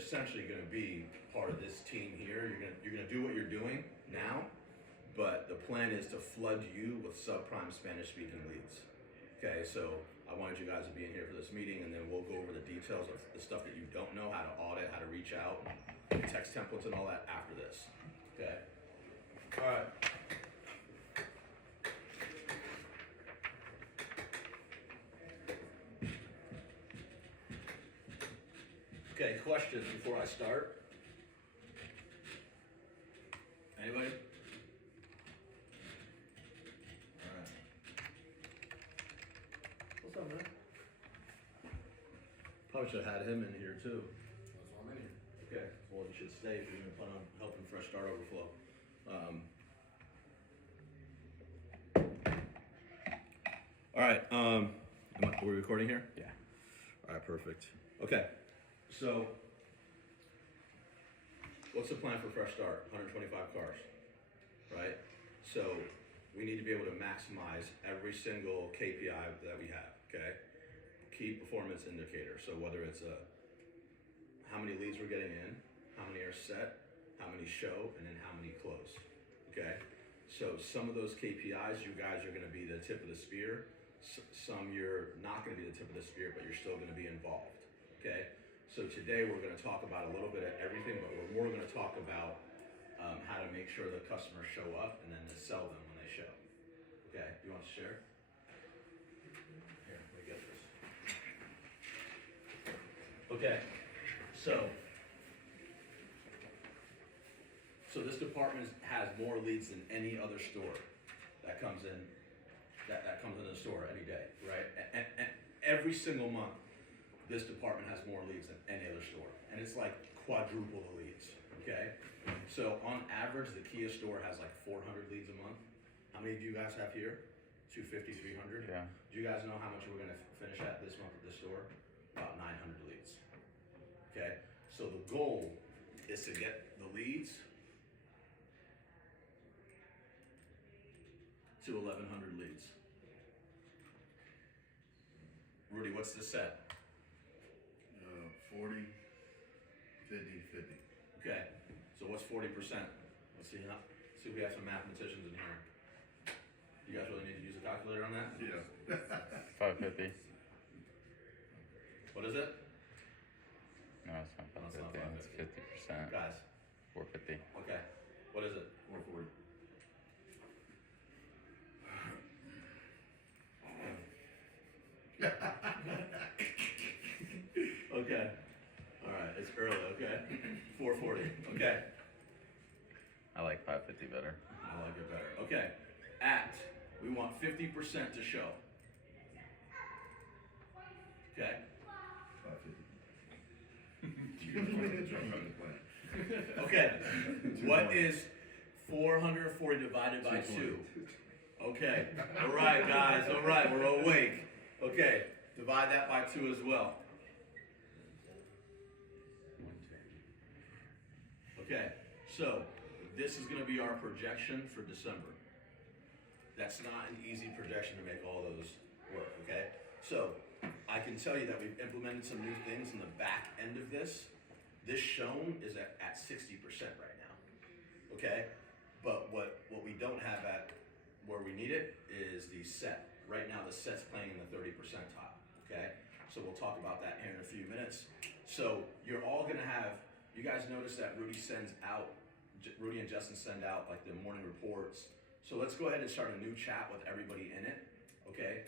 essentially going to be part of this team here. You're gonna do what you're doing now, but the plan is to flood you with subprime Spanish-speaking leads. Okay, so I wanted you guys to be in here for this meeting, and then we'll go over the details of the stuff that you don't know, how to audit, how to reach out, text templates and all that after this. Okay. All right. Okay, questions before I start? Anybody? All right. What's up, man? Probably should have had him in here too. That's why I'm in here. Okay, well, you should stay if you're gonna plan on helping Fresh Start Overflow. All right, are we recording here? Yeah. All right, perfect. Okay, so what's the plan for Fresh Start? 125 cars, right? So we need to be able to maximize every single KPI that we have, okay? Key performance indicator. So whether it's how many leads we're getting in, how many are set, how many show, and then how many close, okay? So some of those KPIs, you guys are gonna be the tip of the spear. Some you're not gonna be the tip of the spear, but you're still gonna be involved, okay? So today we're gonna talk about a little bit of everything, but we're more gonna talk about how to make sure the customers show up and then to sell them when they show. Okay, you want to share? Here, let me get this. Okay, so this department has more leads than any other store that comes in, that comes in the store any day, right? And every single month, this department has more leads than any other store, and it's like quadruple the leads, okay? So on average, the Kia store has like 400 leads a month. How many do you guys have here? 250, 300? Yeah. Do you guys know how much we're gonna finish at this month at this store? About 900 leads, okay? So the goal is to get the leads to 1,100 leads. Rudy, what's the set? 40, 50, 50. Okay, so what's 40%? Let's see if we have some mathematicians in here. You guys really need to use a calculator on that? Yeah. 550. What is it? No, it's not No, it's 550. not It's 550. 50%. Guys, 450. okay, what is it? 440. Okay, all right, it's early, okay? 440, okay. I like 550 better. I like it better. Okay, we want 50% to show. Okay, 550. You can jump on the plane. okay, what is 440 divided by 2? Okay, all right, guys, all right, we're awake. Okay, divide that by 2 as well. Okay, so this is going to be our projection for December. That's not an easy projection to make all those work, okay? So I can tell you that we've implemented some new things in the back end of this. This shown is at 60% right now, okay? But what we don't have at where we need it is the set. Right now the set's playing in the 30 percentile, okay? So we'll talk about that here in a few minutes. So you're all gonna have, you guys notice that Rudy and Justin send out like the morning reports. So let's go ahead and start a new chat with everybody in it, okay?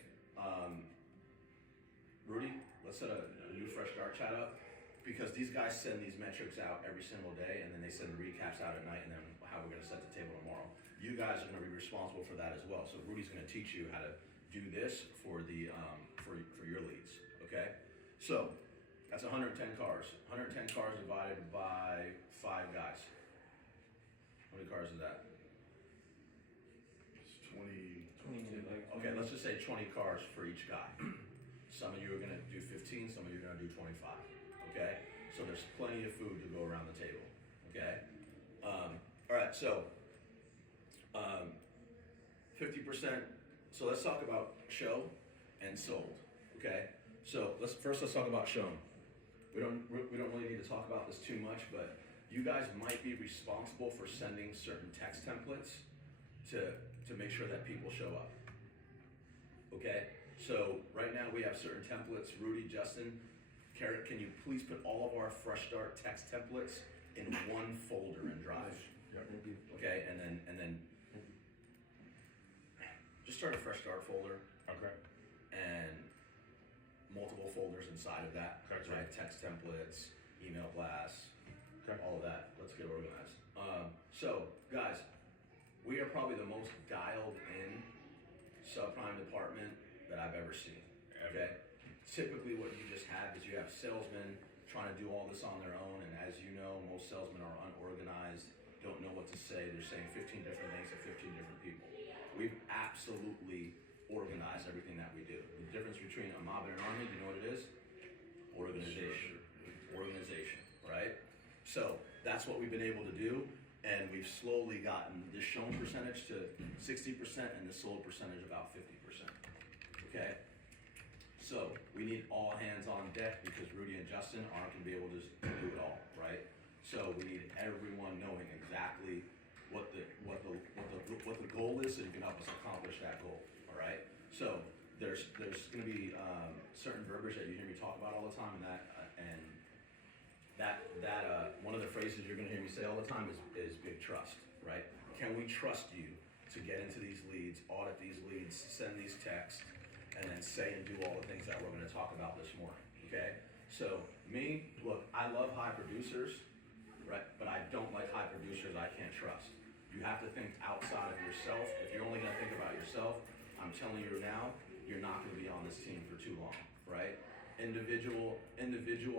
Rudy, let's set a new Fresh Start chat up, because these guys send these metrics out every single day, and then they send the recaps out at night, and then how we're gonna set the table tomorrow. You guys are gonna be responsible for that as well. So Rudy's gonna teach you how to do this for the for your leads, okay? So that's 110 cars. 110 cars divided by 5 guys. How many cars is that? It's 20. Okay, let's just say 20 cars for each guy. Some of you are gonna do 15, some of you are gonna do 25, okay? So there's plenty of food to go around the table, okay? All right, so 50%, so let's talk about show and sold, okay? So let's talk about shown. we don't really need to talk about this too much, but you guys might be responsible for sending certain text templates to make sure that people show up. Okay, so right now we have certain templates. Rudy, Justin, Carrot, can you please put all of our Fresh Start text templates in one folder in Drive? Okay, and then just start a Fresh Start folder Okay. and multiple folders inside of that. That's right? Text templates, email blasts, Okay. all of that. Let's get organized. So guys, we are probably the most dialed in subprime department that I've ever seen. Okay. Typically what you just have is you have salesmen trying to do all this on their own, and as you know, most salesmen are unorganized, don't know what to say. They're saying 15 different things to 15 different people. We've absolutely organized everything that we do. The difference between a mob and an army, do you know what it is? Organization. Organization, right? So that's what we've been able to do, and we've slowly gotten the shown percentage to 60% and the sold percentage about 50%. Okay? So we need all hands on deck because Rudy and Justin aren't gonna be able to do it all, right? So we need everyone knowing exactly what the goal is, so you can help us accomplish that goal. All right. So there's going to be certain verbiage that you hear me talk about all the time, and that one of the phrases you're going to hear me say all the time is big trust. Right? Can we trust you to get into these leads, audit these leads, send these texts, and then say and do all the things that we're going to talk about this morning? Okay. So me, look, I love high producers. Right, but I don't like high producers I can't trust. You have to think outside of yourself. If you're only gonna think about yourself, I'm telling you now, you're not gonna be on this team for too long, right? Individual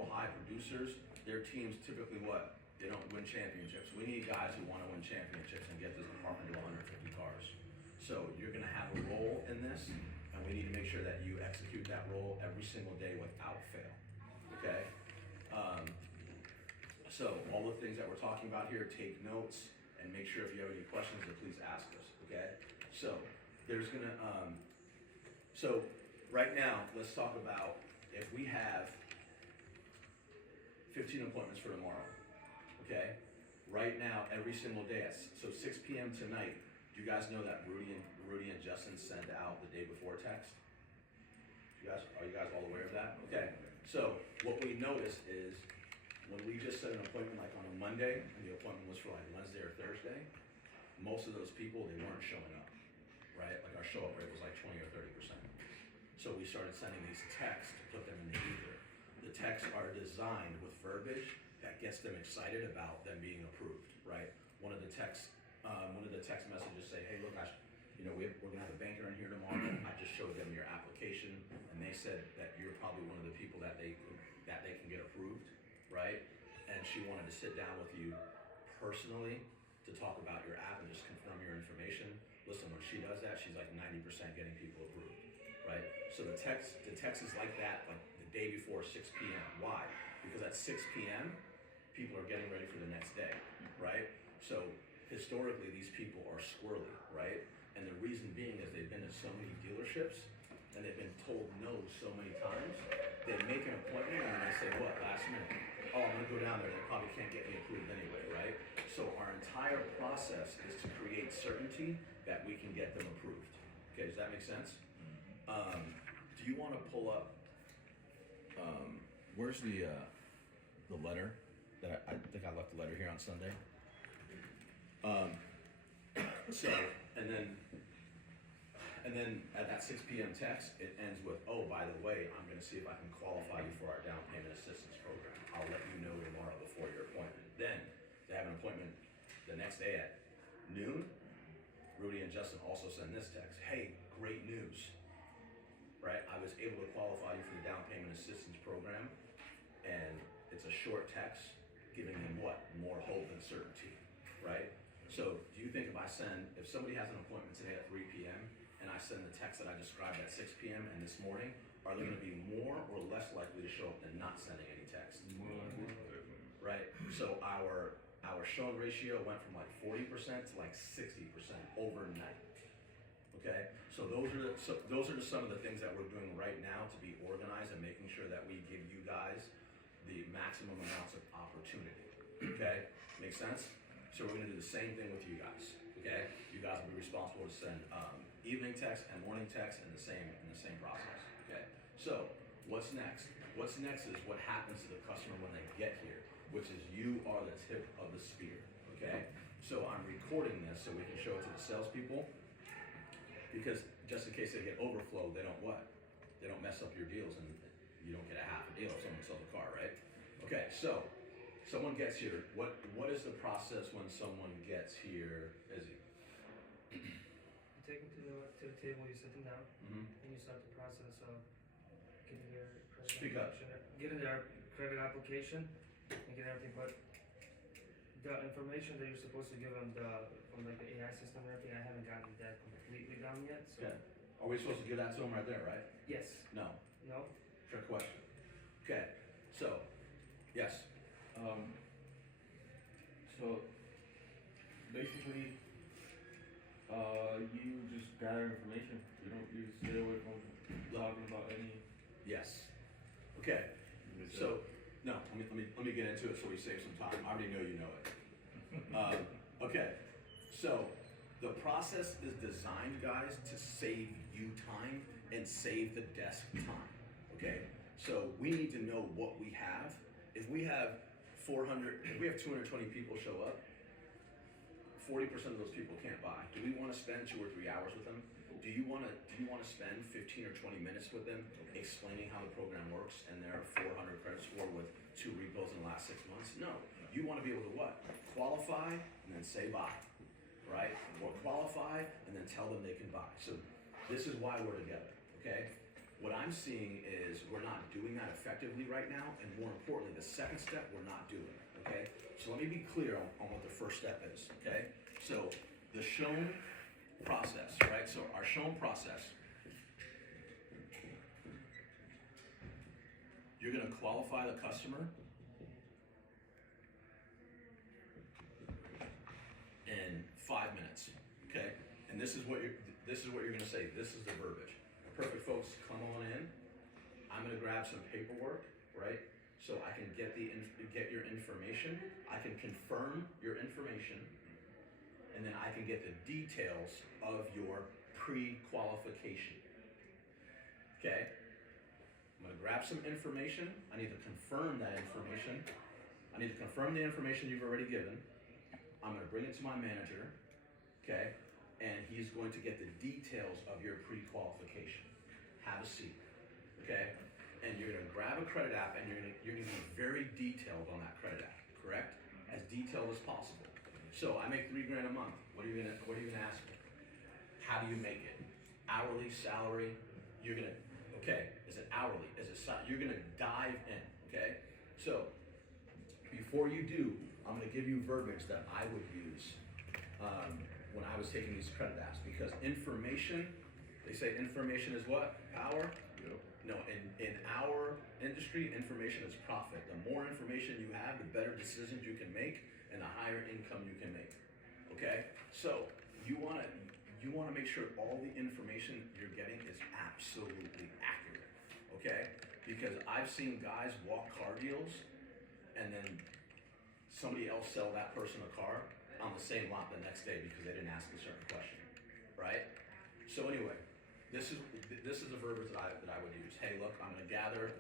high producers, their teams typically what? They don't win championships. We need guys who wanna win championships and get this department to 150 cars. So you're gonna have a role in this, and we need to make sure that you execute that role every single day without fail, okay? So all the things that we're talking about here, take notes and make sure if you have any questions, to please ask us, okay? So there's gonna, so right now, let's talk about if we have 15 appointments for tomorrow, okay? Right now, every single day, so 6 p.m. tonight, do you guys know that Rudy and Justin send out the day before text? Are you guys all aware of that? Okay, so what we noticed is, when we just set an appointment like on a Monday, and the appointment was for like Wednesday or Thursday, most of those people, they weren't showing up, right? Like our show up rate was like 20 or 30%. So we started sending these texts to put them in the ether. The texts are designed with verbiage that gets them excited about them being approved, right? One of the text messages say, hey, look, we're gonna have a banker in here tomorrow. I just showed them your application, and they said that you're probably one of the people that they can get approved. Right? And she wanted to sit down with you personally to talk about your app and just confirm your information. Listen, when she does that, she's like 90% getting people approved, right? So the text is like that, like the day before 6 p.m. Why? Because at 6 p.m., people are getting ready for the next day, right? So historically, these people are squirrely, right? And the reason being is they've been to so many dealerships and they've been told no so many times. They make an appointment and then they say, what, last minute? Oh, I'm gonna go down there, they probably can't get me approved anyway, right? So our entire process is to create certainty that we can get them approved. Okay, does that make sense? Do you wanna pull up, where's the letter? I think I left the letter here on Sunday. And then at that 6 p.m. text, it ends with, oh, by the way, I'm gonna see if I can qualify you for our down payment assistance program. I'll let you know tomorrow before your appointment. Then, they have an appointment the next day at noon. Rudy and Justin also send this text, hey, great news, right? I was able to qualify you for the down payment assistance program, and it's a short text giving them what? More hope and certainty, right? So do you think if somebody has an appointment today at 3 p.m. and I send the text that I described at 6 p.m. and this morning, are they gonna be more or less likely to show up than not sending any text? Right? So our shown ratio went from like 40% to like 60% overnight. Okay? So those are some of the things that we're doing right now to be organized and making sure that we give you guys the maximum amounts of opportunity. Okay, makes sense? So we're gonna do the same thing with you guys. Okay, you guys will be responsible to send evening text and morning text in the same process. Okay, so what's next? What's next is what happens to the customer when they get here, which is you are the tip of the spear. Okay, so I'm recording this so we can show it to the salespeople, because just in case they get overflow, they don't what? They don't mess up your deals and you don't get a half a deal if someone sells a car, right? Okay, so someone gets here. What is the process when someone gets here, Izzy? You take them to the table, you sit them down, Mm-hmm. and you start the process of getting their credit Speak up. application, getting their credit application, and get everything. But the information that you're supposed to give them from like the AI system and everything, I haven't gotten that completely down yet. So Okay. Are we supposed to give that to them right there, right? yes, No. no, Trick question. Okay. So, yes. So basically, you just gather information. You stay away from talking about any. Yes. Okay. So, no, let me get into it so we save some time. I already know you know it. Okay. So, the process is designed, guys, to save you time and save the desk time. Okay. So we need to know what we have. If we have 220 people show up, 40% of those people can't buy. Do we want to spend 2 or 3 hours with them? Do you want to spend 15 or 20 minutes with them explaining how the program works and their 400 credit score with 2 repos in the last 6 months? No. You want to be able to what? Qualify and then say buy, right? Or qualify and then tell them they can buy. So this is why we're together, okay? What I'm seeing is we're not doing that effectively right now, and more importantly, the second step we're not doing, okay? So let me be clear on what the first step is, okay? So the shown process, right? So our shown process, you're gonna qualify the customer in 5 minutes, okay? And this is what you're gonna say. This is the verbiage. Perfect, folks. Come on in. I'm gonna grab some paperwork, right? So I can get your information. I can confirm your information, and then I can get the details of your pre-qualification. Okay. I'm gonna grab some information. I need to confirm that information. I need to confirm the information you've already given. I'm gonna bring it to my manager. Okay. And he's going to get the details of your pre-qualification. Have a seat, okay? And you're gonna grab a credit app and you're gonna be very detailed on that credit app, correct? As detailed as possible. So I make $3 grand a month. What are you gonna ask me? How do you make it? Hourly, salary? Okay, is it hourly? You're gonna dive in, okay? So before you do, I'm gonna give you verbiage that I would use when I was taking these credit apps, because information, they say information is what? Power? Yep. No, in our industry, information is profit. The more information you have, the better decisions you can make and the higher income you can make. Okay? So you wanna make sure all the information you're getting is absolutely accurate. Okay? Because I've seen guys walk car deals and then somebody else sell that person a car on the same lot the next day because they didn't ask a certain question, right? So anyway, this is a verbiage that I would use. Hey, look, I'm gonna gather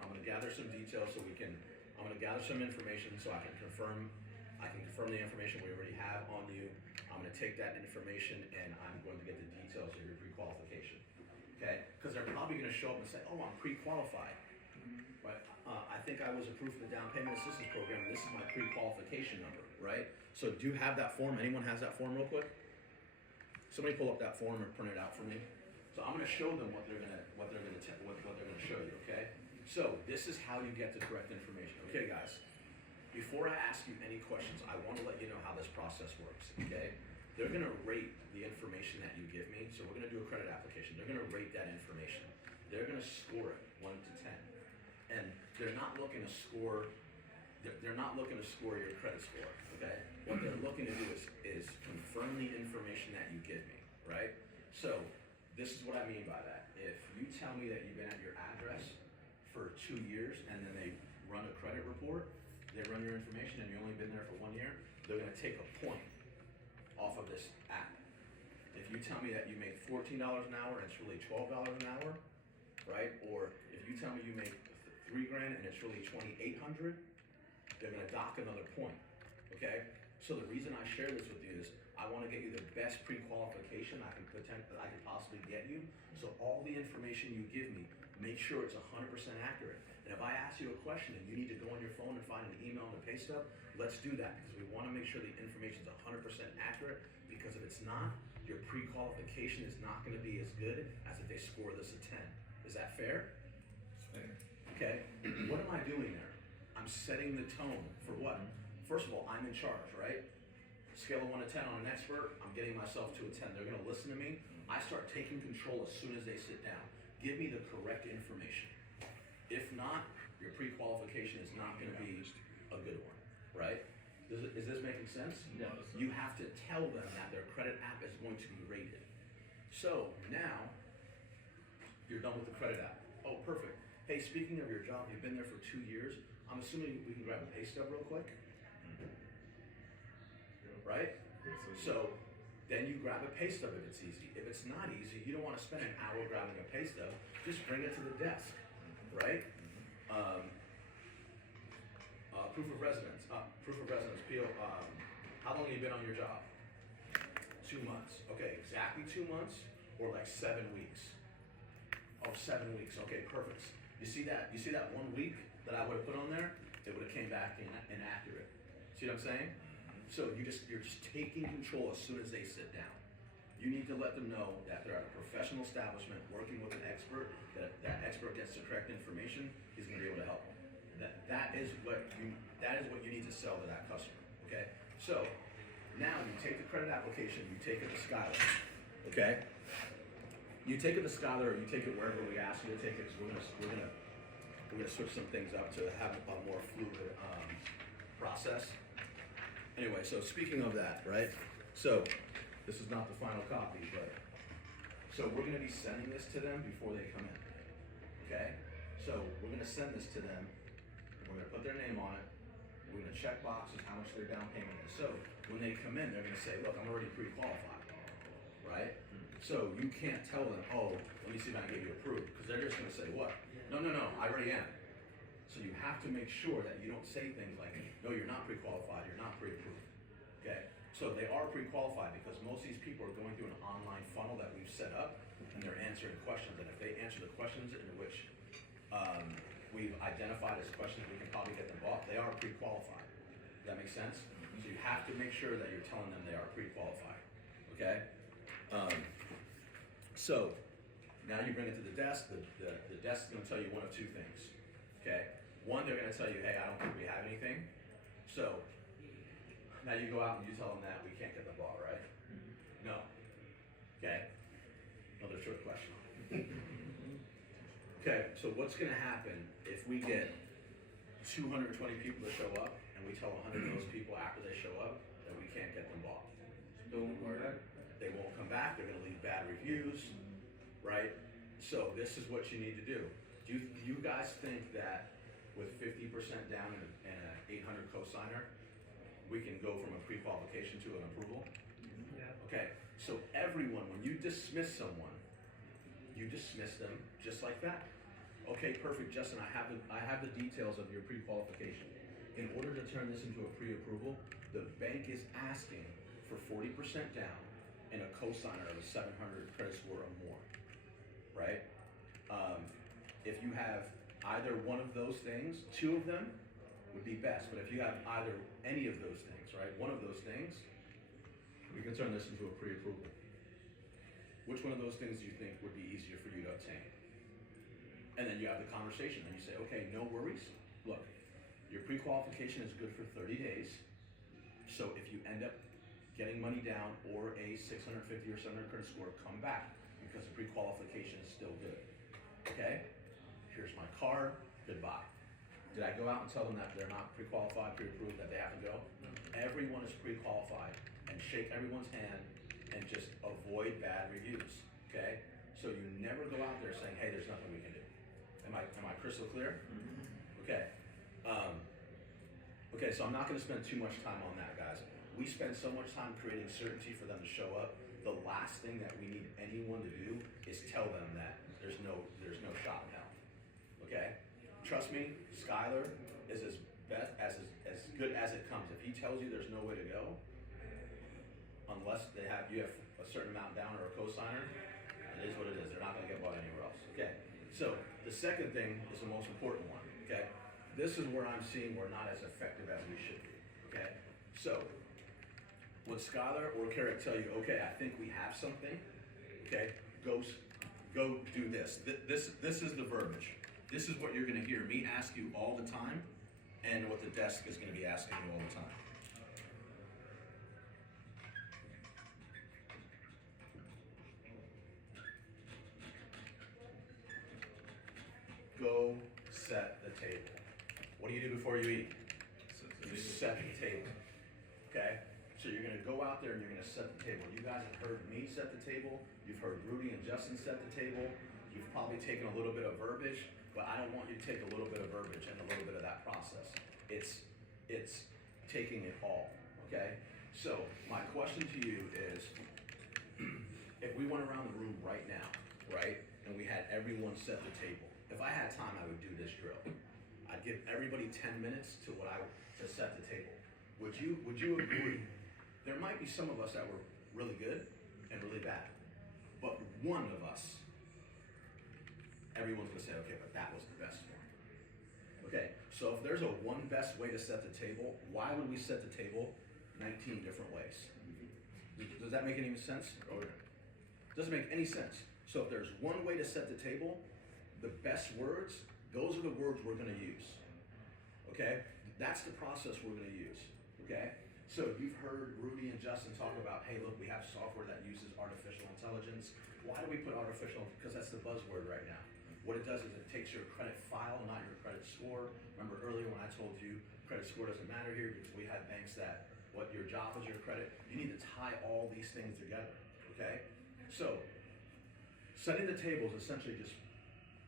some details I'm gonna gather some information so I can confirm the information we already have on you. I'm gonna take that information and I'm going to get the details of your pre-qualification, okay? Because they're probably gonna show up and say, oh, I'm pre-qualified, right? I think I was approved for the down payment assistance program, and this is my pre-qualification number, right? So do you have that form? Anyone has that form real quick? Somebody pull up that form or print it out for me. So I'm gonna show them what they're gonna show you, okay? So this is how you get the correct information. Okay, guys, before I ask you any questions, I wanna let you know how this process works, okay? They're gonna rate the information that you give me. So we're gonna do a credit application. They're gonna rate that information. They're gonna score it 1 to 10. And they're not looking to score your credit score, okay? What they're looking to do is confirm the information that you give me, right? So this is what I mean by that. If you tell me that you've been at your address for 2 years and then run a credit report, they run your information and you've only been there for 1 year, they're gonna take a point off of this app. If you tell me that you make $14 an hour and it's really $12 an hour, right? Or if you tell me you make $3 grand and it's really 2,800, they're gonna dock another point, okay? So the reason I share this with you is I wanna get you the best pre-qualification I can possibly get you. So all the information you give me, make sure it's 100% accurate. And if I ask you a question and you need to go on your phone and find an email and a pay stub, let's do that because we wanna make sure the information's 100% accurate, because if it's not, your pre-qualification is not gonna be as good as if they score this a 10. Is that fair? Okay, what am I doing there? I'm setting the tone for what? First of all, I'm in charge, right? Scale of 1 to 10 on an expert, I'm getting myself to a 10. They're gonna listen to me. I start taking control as soon as they sit down. Give me the correct information. If not, your pre-qualification is not gonna be a good one, right? Is this making sense? Yes. You have to tell them that their credit app is going to be rated. So now, you're done with the credit app. Oh, perfect. Hey, speaking of your job, you've been there for 2 years. I'm assuming we can grab a pay stub real quick, right? So then you grab a pay stub if it's easy. If it's not easy, you don't want to spend an hour grabbing a pay stub. Just bring it to the desk, right? Proof of residence. Proof of residence. How long have you been on your job? 2 months. Okay, exactly 2 months, or like 7 weeks. Oh, 7 weeks. Okay, perfect. You see that? You see that 1 week that I would have put on there? It would have came back inaccurate. See what I'm saying? So you're just taking control as soon as they sit down. You need to let them know that they're at a professional establishment working with an expert. That expert gets the correct information. He's going to be able to help them. That is what you need to sell to that customer. Okay. So now you take the credit application. You take it to Skylar. Okay. You take it to Skylar, or you take it wherever we ask you to take it. Because we're gonna switch some things up to have a more fluid process. Anyway, so speaking of that, right? So this is not the final copy, but so we're gonna be sending this to them before they come in. Okay? So we're gonna send this to them. We're gonna put their name on it. We're gonna check boxes how much their down payment is. So when they come in, they're gonna say, look, I'm already pre-qualified, right? So you can't tell them, oh, let me see if I can get you approved, because they're just gonna say, what? No, I already am. So you have to make sure that you don't say things like, no, you're not pre-qualified, you're not pre-approved, okay? So they are pre-qualified because most of these people are going through an online funnel that we've set up, and they're answering questions, and if they answer the questions in which we've identified as questions we can probably get them bought, they are pre-qualified. Does that make sense? So you have to make sure that you're telling them they are pre-qualified, okay? So now you bring it to the desk. The desk is going to tell you one of two things. Okay, one, they're going to tell you, hey, I don't think we have anything. So now you go out and you tell them that we can't get the ball, right? No. Okay. Another trick question. Okay, so what's going to happen if we get 220 people to show up and we tell 100 of those people after they show up that we can't get them ball? Don't worry. They won't come back. They're going to leave bad reviews, right? So this is what you need to do. Do you guys think that with 50% down and an 800 cosigner, we can go from a pre-qualification to an approval? Yeah. Okay. So everyone, when you dismiss someone, you dismiss them just like that. Okay, perfect, Justin. I have the details of your pre-qualification. In order to turn this into a pre-approval, the bank is asking for 40% down and a cosigner of a 700 credit score or more, right? If you have either one of those things, two of them would be best, but if you have either any of those things, right, one of those things, we can turn this into a pre-approval. Which one of those things do you think would be easier for you to obtain? And then you have the conversation, and you say, okay, no worries. Look, your pre-qualification is good for 30 days. So if you end up getting money down or a 650 or 700 credit score, come back because the pre-qualification is still good. Okay? Here's my card. Goodbye. Did I go out and tell them that they're not pre-qualified, pre-approved, that they have to go? Everyone is pre-qualified, and shake everyone's hand and just avoid bad reviews. Okay? So you never go out there saying, hey, there's nothing we can do. Am I crystal clear? Okay. Okay, so I'm not gonna spend too much time on that, guys. We spend so much time creating certainty for them to show up. The last thing that we need anyone to do is tell them that there's no shot in hell. Okay? Trust me, Skylar is as good as it comes. If he tells you there's no way to go, unless you have a certain amount down or a cosigner, it is what it is. They're not gonna get bought anywhere else. Okay. So the second thing is the most important one. Okay. This is where I'm seeing we're not as effective as we should be. Okay. So when Skylar or Carrick tell you, okay, I think we have something, okay, go do this. This is the verbiage. This is what you're gonna hear me ask you all the time, and what the desk is gonna be asking you all the time. Go set the table. What do you do before you eat? You set the table. Okay? So you're gonna go out there and you're gonna set the table. You guys have heard me set the table. You've heard Rudy and Justin set the table. You've probably taken a little bit of verbiage, but I don't want you to take a little bit of verbiage and a little bit of that process. It's taking it all. Okay? So my question to you is, if we went around the room right now, right, and we had everyone set the table. If I had time, I would do this drill. I'd give everybody 10 minutes to set the table. Would you agree? There might be some of us that were really good and really bad, but one of us, everyone's gonna say, okay, but that was the best one. Okay, so if there's a one best way to set the table, why would we set the table 19 different ways? Does that make any sense? Doesn't make any sense. So if there's one way to set the table, the best words, those are the words we're gonna use. Okay? That's the process we're gonna use. Okay? So you've heard Rudy and Justin talk about, hey, look, we have software that uses artificial intelligence. Why do we put artificial? Because that's the buzzword right now. What it does is it takes your credit file, not your credit score. Remember earlier when I told you credit score doesn't matter here because we have banks that what your job is your credit. You need to tie all these things together. Okay? So setting the table is essentially just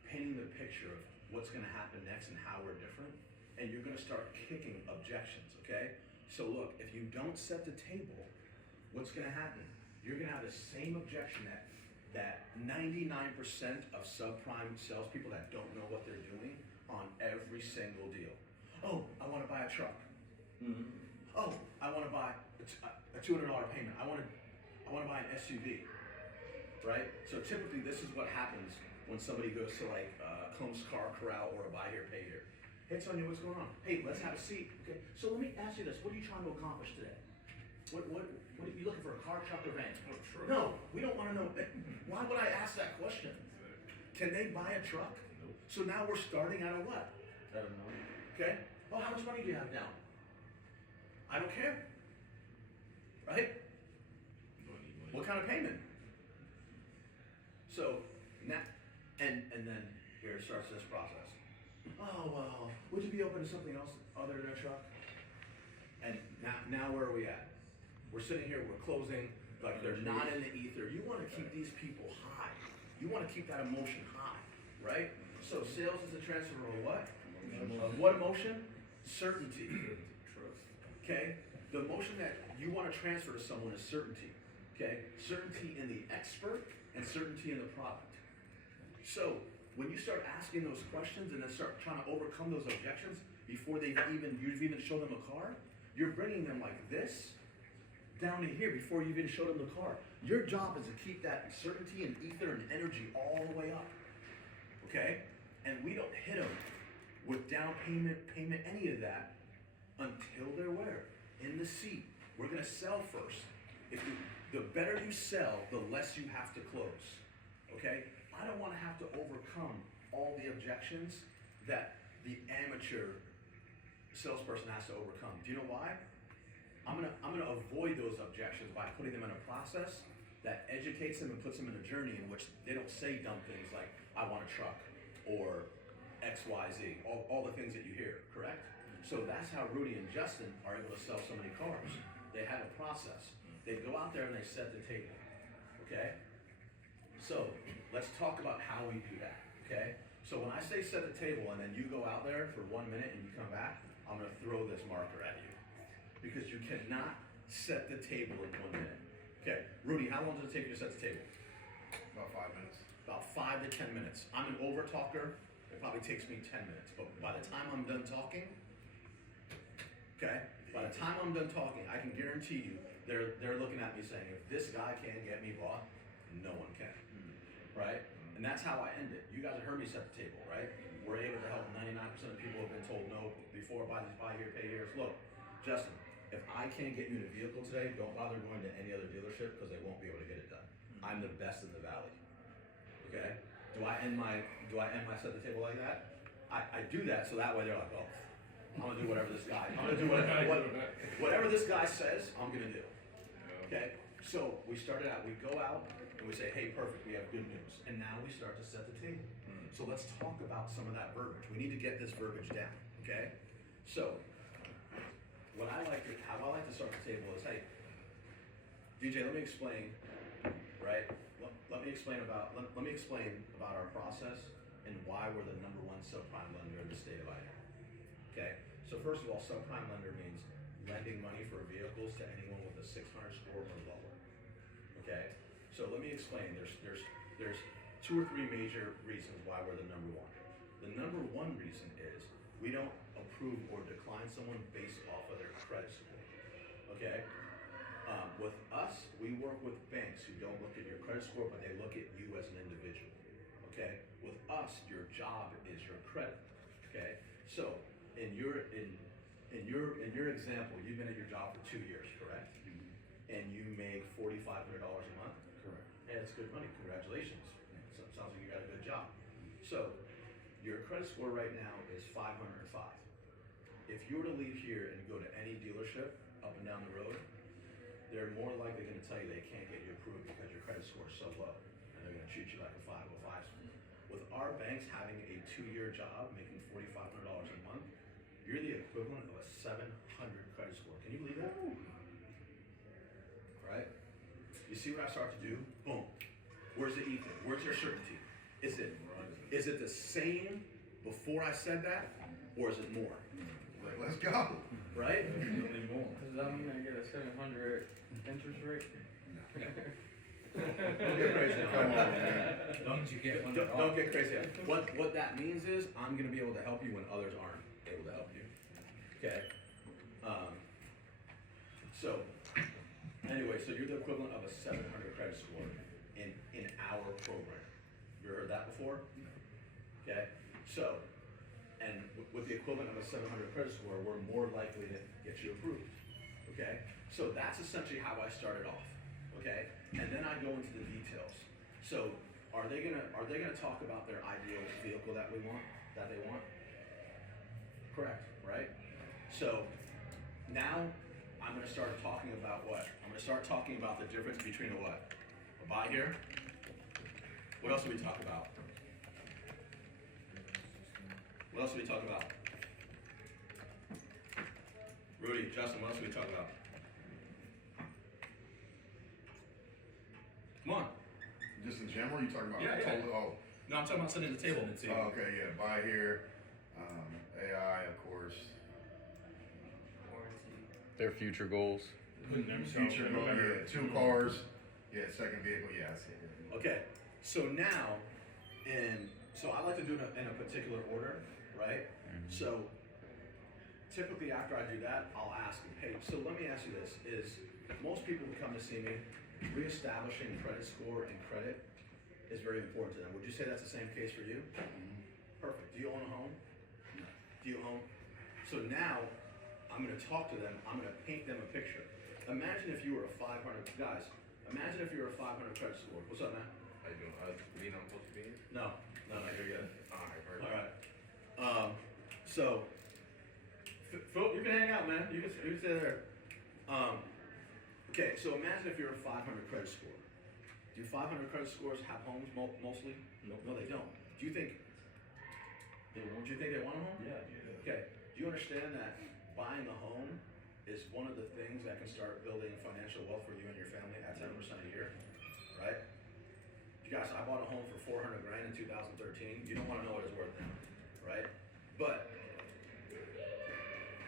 painting the picture of what's gonna happen next and how we're different. And you're gonna start kicking objections, okay? So look, if you don't set the table, what's gonna happen? You're gonna have the same objection that 99% of subprime salespeople that don't know what they're doing on every single deal. Oh, I wanna buy a truck. Mm-hmm. Oh, I wanna buy a $200 payment. I wanna buy an SUV, right? So typically this is what happens when somebody goes to like Combs Car Corral or a buy here, pay here. Hey Sonia, what's going on? Hey, let's have a seat. Okay, so let me ask you this: what are you trying to accomplish today? What are you looking for? A car, truck, or van? Oh, truck. No, we don't want to know. Why would I ask that question? Can they buy a truck? Nope. So now we're starting out of what? I don't know. Okay. Oh, how much money do you have down? I don't care. Right? Money. What kind of payment? So now, and then here starts this process. Oh well, would you be open to something else other than a truck? And now where are we at? We're sitting here, we're closing, like they're not in the ether. You want to keep these people high. You want to keep that emotion high, right? So sales is a transfer of what? Of what emotion? Certainty. Trust. Okay? The emotion that you want to transfer to someone is certainty. Okay? Certainty in the expert and certainty in the product. So when you start asking those questions and then start trying to overcome those objections before you've even shown them a car, you're bringing them like this down to here before you even show them the car. Your job is to keep that certainty and ether and energy all the way up. Okay? And we don't hit them with down payment, any of that until they're where? In the seat. We're gonna sell first. The better you sell, the less you have to close. Okay? I don't want to have to overcome all the objections that the amateur salesperson has to overcome. Do you know why? I'm gonna avoid those objections by putting them in a process that educates them and puts them in a journey in which they don't say dumb things like, I want a truck, or X, Y, Z, all the things that you hear, correct? So that's how Rudy and Justin are able to sell so many cars. They have a process. They go out there and they set the table, okay? So let's talk about how we do that, okay? So when I say set the table and then you go out there for 1 minute and you come back, I'm gonna throw this marker at you. Because you cannot set the table in 1 minute. Okay, Rudy, how long does it take you to set the table? About 5 minutes. About 5 to 10 minutes. I'm an over talker. It probably takes me 10 minutes. But by the time I'm done talking, okay, by the time I'm done talking, I can guarantee you they're looking at me saying, if this guy can't get me bought, no one can. Right? And that's how I end it. You guys have heard me set the table, right? We're able to help 99% of people who have been told no before, buy here, pay here. Look, Justin, if I can't get you in a vehicle today, don't bother going to any other dealership because they won't be able to get it done. I'm the best in the valley. Okay? Do I end my set the table like that? I do that so that way they're like, oh, I'm gonna do whatever this guy. I'm gonna do whatever this guy says. I'm gonna do. Okay? So we started out. We go out and we say, hey, perfect. We have good news. And now we start to set the table. So let's talk about some of that verbiage. We need to get this verbiage down. Okay? So how I like to start the table is, hey, DJ, let me explain. Right? Let me explain about our process and why we're the #1 subprime lender in the state of Idaho. Okay? So first of all, subprime lender means lending money for vehicles to anyone with a 600 score or lower. Okay? So let me explain. There's 2 or 3 major reasons why we're the #1. The #1 reason is we don't approve or decline someone based off of their credit score. Okay? With us, we work with banks who don't look at your credit score, but they look at you as an individual. Okay? With us, your job is your credit. Okay? So in your example, you've been at your job for 2 years, correct? And you make $4,500 a month. Correct. Hey, that's good money. Congratulations. So, sounds like you got a good job. So your credit score right now is 505. If you were to leave here and go to any dealership up and down the road, they're more likely going to tell you they can't get you approved because your credit score is so low, and they're going to treat you like a 505. With our banks having a 2-year job, making $4,500 a month, you're the equivalent of a 700 credit score. Can you believe that? Right? You see what I start to do? Boom. Where's the Ethan? Where's your certainty? Is it the same before I said that, or is it more? Like, let's go. Right? Does that mean I get a 700 interest rate? Don't get crazy. Come on, man. Don't get crazy. What that means is I'm going to be able to help you when others aren't able to help you. Okay. So anyway, so you're the equivalent of a 700 credit score in our program. You ever heard that before? Okay. So, and with the equivalent of a 700 credit score, we're more likely to get you approved. Okay. So that's essentially how I started off. Okay. And then I go into the details. So are they gonna talk about their ideal vehicle that they want? Correct, right? So now I'm gonna start talking about what? I'm gonna start talking about the difference between a what? A buy here. What else do we talk about? What else do we talk about? Rudy, Justin, what else do we talk about? Come on. Just in general, you talking about Yeah. total? No, I'm talking about sitting at the table. Oh, okay, yeah. Buy here, AI, of course. Warranty. Their future goals. Future, yeah, 2 cars. Yeah, second vehicle. Yeah, I see it. Okay, so now, so I like to do it in a particular order, right? So typically after I do that, I'll ask them, hey, so let me ask you this, is most people who come to see me, reestablishing credit score and credit is very important to them. Would you say that's the same case for you? Perfect. Do you own a home? No. Do you own? So now I'm going to talk to them. I'm going to paint them a picture. Imagine if you were a 500 guys. Imagine if you were a 500 credit score. What's up, man? How you doing? Me not supposed to be here? No, you're good. Alright, All perfect. right. So Phil, you can hang out, man. You can stay there. Okay. So imagine if you're a 500 credit score. Do 500 credit scores have homes mostly? No, they don't. Do you think they want a home? Yeah. Okay. Do you understand that buying a home is one of the things that can start building financial wealth for you and your family at 10% a year? Right? guys, I bought a home for 400 grand in 2013. You don't want to know what it's worth now, right? But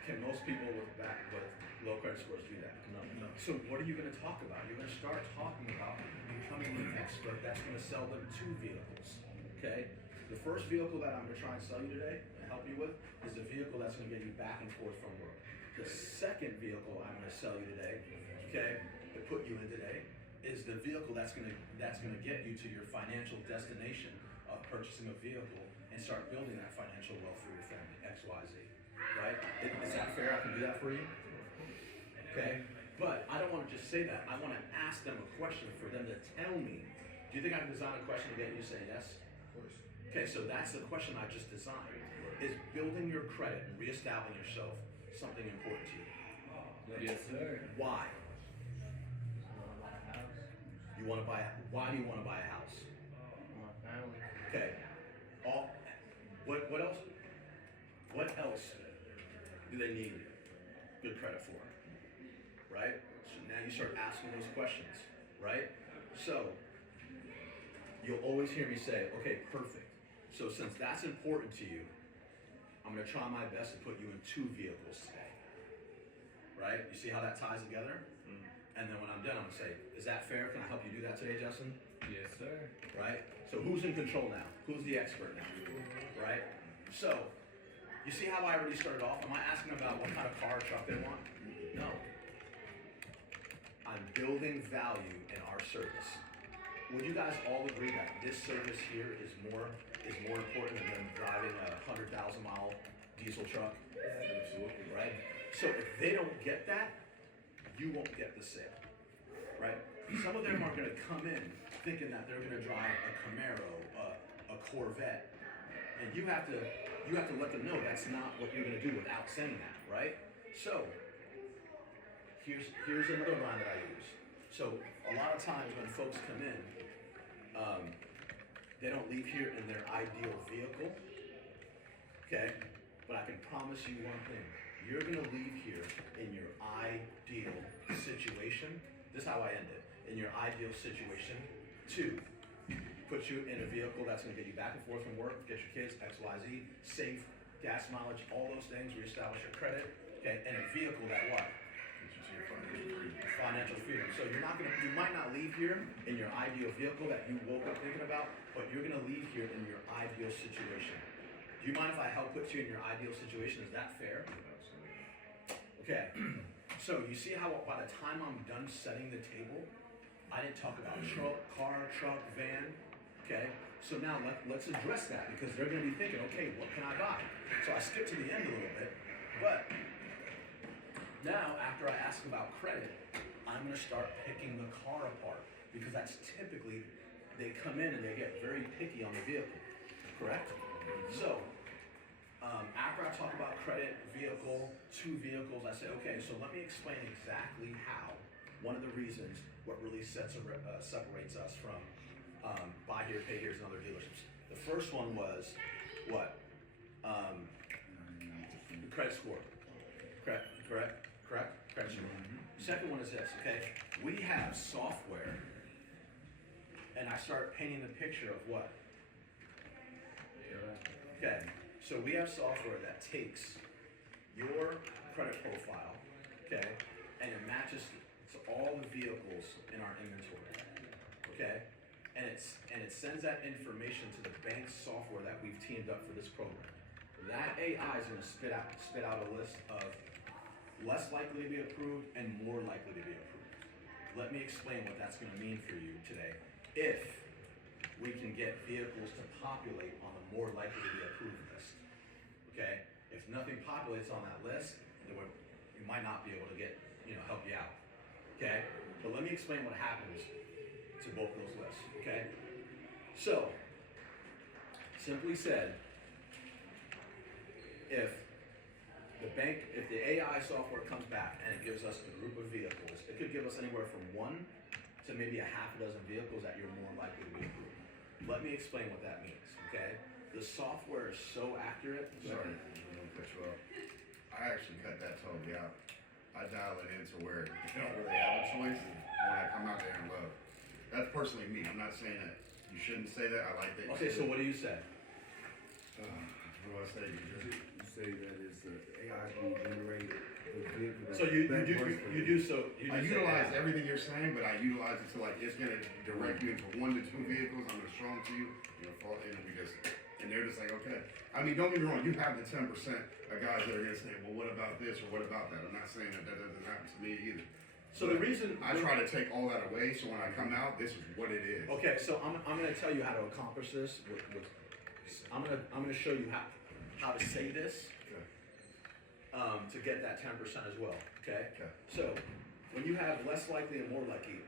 can most people with low credit scores do that? No. So what are you going to talk about? You're going to start talking about becoming an expert that's going to sell them two vehicles. Okay? The first vehicle that I'm going to try and sell you today and help you with is the vehicle that's going to get you back and forth from work. The second vehicle I'm going to sell you today, okay, to put you in today, is the vehicle that's going to get you to your financial destination of purchasing a vehicle and start building that financial wealth for your family. X, Y, Z. Right? Is that fair? I can do that for you. Okay? But I don't want to just say that. I want to ask them a question for them to tell me. Do you think I can design a question to get you to say yes? Of course. Okay, so that's the question I just designed. Is building your credit and reestablishing yourself something important to you? Yes, sir. Why? I wanna buy a house. Why do you want to buy a house? For my family. Okay. What else? What else do they need good credit for? Right? So now you start asking those questions, right? So you'll always hear me say, okay, perfect. So since that's important to you, I'm gonna try my best to put you in two vehicles today. Right? You see how that ties together? And then when I'm done, I'm gonna say, is that fair? Can I help you do that today, Justin? Yes, sir. Right? So who's in control now? Who's the expert now? Right? So, you see how I already started off? Am I asking about what kind of car or truck they want? No. I'm building value in our service. Would you guys all agree that this service here is more important than them driving a 100,000-mile diesel truck? Absolutely. Right? So if they don't get that, you won't get the sale, right? Some of them are going to come in thinking that they're going to drive a Camaro, a Corvette, and you have to let them know that's not what you're going to do without saying that, right? So here's another line that I use. So a lot of times when folks come in, they don't leave here in their ideal vehicle, okay? But I can promise you one thing. You're gonna leave here in your ideal situation. This is how I end it. In your ideal situation to put you in a vehicle that's gonna get you back and forth from work, get your kids, X, Y, Z, safe, gas mileage, all those things, reestablish your credit, okay, and a vehicle that what? Get you to your financial freedom. Financial freedom. So you might not leave here in your ideal vehicle that you woke up thinking about, but you're gonna leave here in your ideal situation. Do you mind if I help put you in your ideal situation? Is that fair? Okay, so you see how by the time I'm done setting the table, I didn't talk about car, truck, van, okay? So now let's address that because they're gonna be thinking, okay, what can I buy? So I skipped to the end a little bit, but now after I ask about credit, I'm gonna start picking the car apart because that's typically, they come in and they get very picky on the vehicle, correct? So, after I talk about credit, vehicle, two vehicles, I say, okay, so let me explain exactly how one of the reasons what really separates us from buy here, pay here's and other dealerships. The first one was what? The credit score. Correct? Credit score. Second one is this, okay? We have software, and I start painting the picture of what? Okay. So we have software that takes your credit profile, okay, and it matches to all the vehicles in our inventory, okay, and it sends that information to the bank's software that we've teamed up for this program. That AI is going to spit out a list of less likely to be approved and more likely to be approved. Let me explain what that's going to mean for you today. If we can get vehicles to populate on the more likely to be approved list. Okay? If nothing populates on that list, then we might not be able to help you out. Okay? But let me explain what happens to both those lists. Okay? So, simply said, if the AI software comes back and it gives us a group of vehicles, it could give us anywhere from 1 to maybe a half a dozen vehicles that you're more likely to be approved. Let me explain what that means, okay? The software is so accurate. Sorry, I'm gonna cut you off. I actually cut that totally out. I dial it in to where you don't really have a choice when I come out there and load. That's personally me. I'm not saying that You shouldn't say that. I like that. Okay, so what do you say? What do I say? You say that it's AI gonna generate the vehicle. So you do so you I do say utilize that. everything you're saying, but I utilize it to like it's gonna direct you into 1 to 2 vehicles. I'm gonna show them to you. You're gonna fall in, and they're just like, okay. I mean, don't get me wrong. You have the 10% of guys that are gonna say, well, what about this or what about that? I'm not saying that doesn't happen to me either. So the reason I try to take all that away, so when I come out, this is what it is. Okay, so I'm gonna tell you how to accomplish this. I'm gonna show you how to say this Okay. to get that 10% as well. Okay. Okay. So when you have less likely and more likely,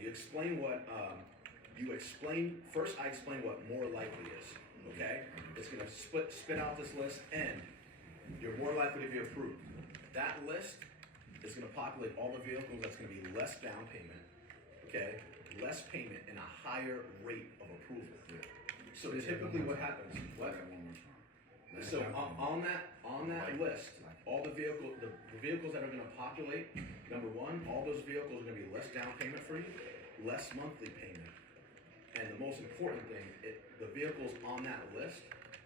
you explain what first. I explain what more likely is. Okay. It's gonna spit out this list, and you're more likely to be approved. That list is gonna populate all the vehicles. That's gonna be less down payment. Okay. Less payment and a higher rate of approval. So typically what happens, what? So on that list, all the vehicles that are gonna populate, number one, all those vehicles are gonna be less down payment for you, less monthly payment. And the most important thing, the vehicles on that list,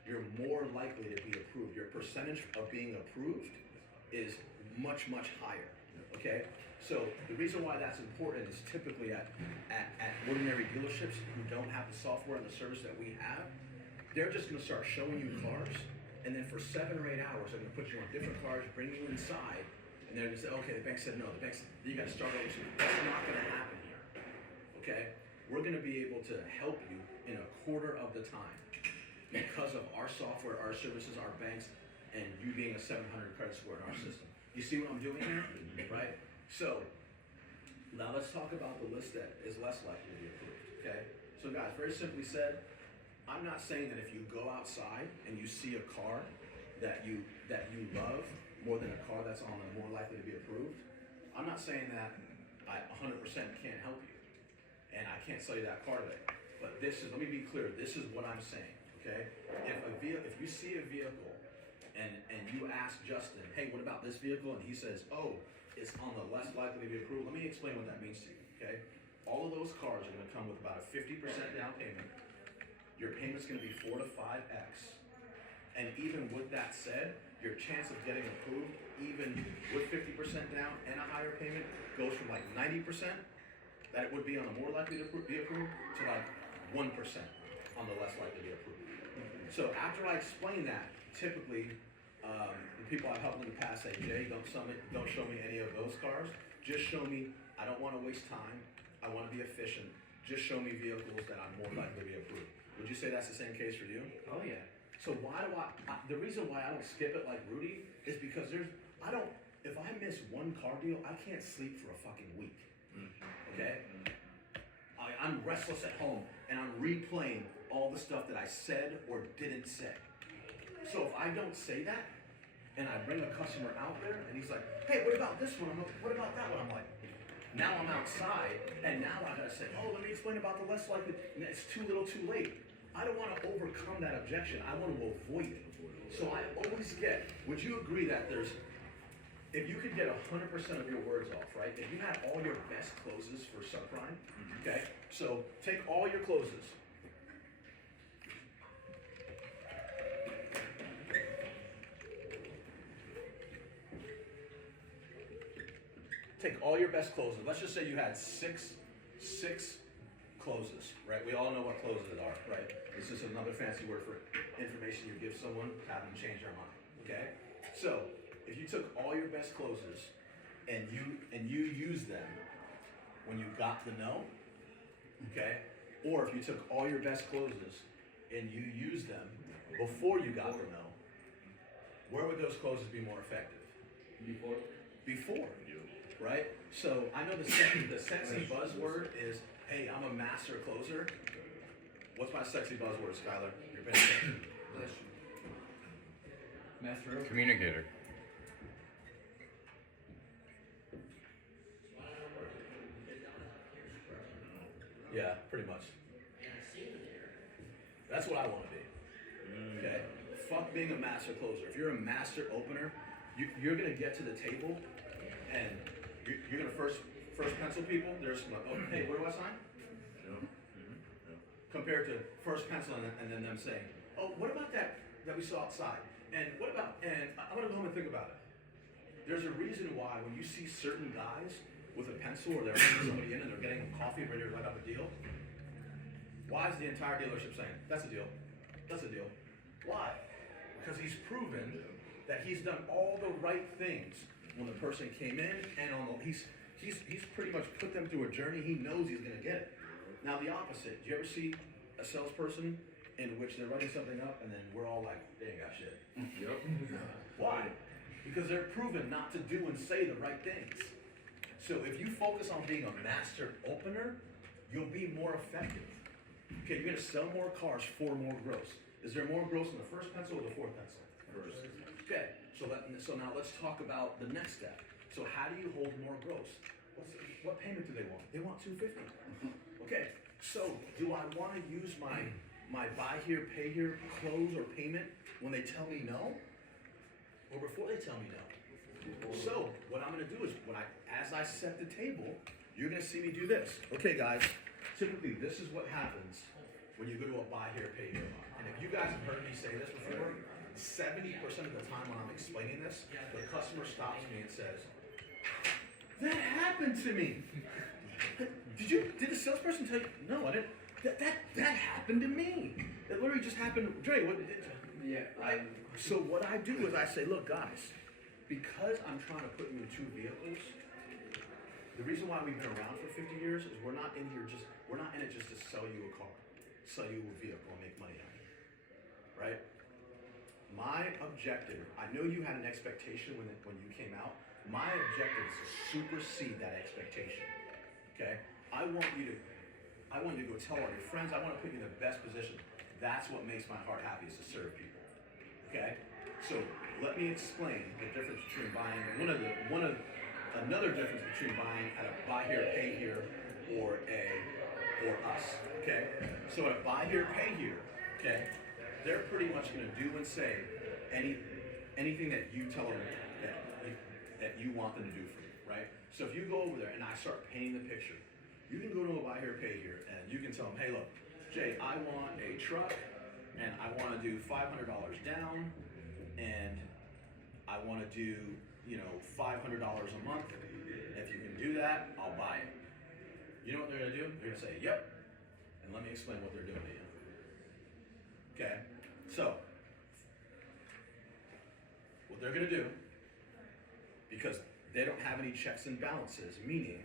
you're more likely to be approved. Your percentage of being approved is much, much higher, okay? So the reason why that's important is typically at ordinary dealerships who don't have the software and the service that we have, they're just gonna start showing you cars, and then for 7 or 8 hours, they're gonna put you on different cars, bring you inside, and they're gonna say, okay, the bank said no, you gotta start over. That's not gonna happen here, okay? We're gonna be able to help you in a quarter of the time because of our software, our services, our banks, and you being a 700 credit score in our system. You see what I'm doing here, right? So, now let's talk about the list that is less likely to be approved, okay? So guys, very simply said, I'm not saying that if you go outside and you see a car that you love more than a car that's on the more likely to be approved, I'm not saying that I 100% can't help you, and I can't sell you that car today. But let me be clear, this is what I'm saying, okay? If you see a vehicle and you ask Justin, hey, what about this vehicle? And he says, oh, it's on the less likely to be approved. Let me explain what that means to you, okay? All of those cars are gonna come with about a 50% down payment. Your payment's gonna be 4 to 5x. And even with that said, your chance of getting approved, even with 50% down and a higher payment, goes from like 90% that it would be on the more likely to be approved to like 1% on the less likely to be approved. So after I explain that, typically, the people I've helped in the past say, Jay, don't show me any of those cars. Just show me, I don't want to waste time. I want to be efficient. Just show me vehicles that I'm more likely to be approved. Would you say that's the same case for you? Oh yeah. So the reason why I don't skip it like Rudy is because if I miss one car deal, I can't sleep for a fucking week. Okay? I'm restless at home and I'm replaying all the stuff that I said or didn't say. So if I don't say that, and I bring a customer out there, and he's like, hey, what about this one? I'm like, what about that one? I'm like, now I'm outside, and now I gotta say, oh, let me explain about the less likely, and it's too little too late. I don't wanna overcome that objection, I wanna avoid it. So I always would you agree that if you could get 100% of your words off, right? If you had all your best closes for subprime, okay? So take all your closes. Take all your best closes. Let's just say you had six closes, right? We all know what closes are, right? It's just another fancy word for information you give someone to have them change their mind, okay? So, if you took all your best closes and you used them when you got the no, okay? Or if you took all your best closes and you used them before you got the no, where would those closes be more effective? Before. Right? So I know the sexy buzzword is, hey, I'm a master closer. What's my sexy buzzword, Skylar? You're paying attention. Master of Communicator. Yeah, pretty much. That's what I want to be. Okay? Fuck being a master closer. If you're a master opener, you're gonna get to the table and you're gonna first pencil people. There's like, oh, hey, where do I sign? compared to first pencil and then them saying, oh, what about that we saw outside? And what about, and I'm gonna go home and think about it. There's a reason why when you see certain guys with a pencil or they're bringing somebody in and they're getting coffee ready to write up a deal, why is the entire dealership saying, that's a deal, that's a deal? Why? Because he's proven that he's done all the right things when the person came in and he's pretty much put them through a journey. He knows he's gonna get it. Now the opposite, do you ever see a salesperson in which they're writing something up and then we're all like, they ain't got shit? Yep. Why? Because they're proven not to do and say the right things. So if you focus on being a master opener, you'll be more effective. Okay, you're gonna sell more cars for more gross. Is there more gross in the first pencil or the fourth pencil? First. Okay, so now let's talk about the next step. So how do you hold more gross? What payment do they want? They want $250. Okay, so do I want to use my buy here, pay here, close or payment when they tell me no, or before they tell me no? So what I'm gonna do is as I set the table, you're gonna see me do this. Okay, guys. Typically, this is what happens when you go to a buy here, pay here line. And if you guys have heard me say this before, 70% of the time when I'm explaining this, the customer stops me and says, "That happened to me." Did the salesperson tell you? No, I didn't. That happened to me. It literally just happened. Dre, what did? Yeah. Right? So what I do is I say, look, guys, because I'm trying to put you in two vehicles. The reason why we've been around for 50 years is we're not in it just to sell you a car, sell you a vehicle and make money on it, right? My objective, I know you had an expectation when you came out. My objective is to supersede that expectation, okay? I want you to go tell all your friends, I want to put you in the best position. That's what makes my heart happy, is to serve people, okay? So let me explain the difference between buying, another difference between buying at a buy here, pay here, or us, okay? So at a buy here, pay here, okay, they're pretty much gonna do and say anything that you tell them that you want them to do for you, right? So if you go over there and I start painting the picture, you can go to a buy here, pay here, and you can tell them, hey, look, Jay, I want a truck, and I wanna do $500 down, and I wanna do, $500 a month. If you can do that, I'll buy it. You know what they're gonna do? They're gonna say, yep. And let me explain what they're doing to you. Okay? So, what they're gonna do, because they don't have any checks and balances, meaning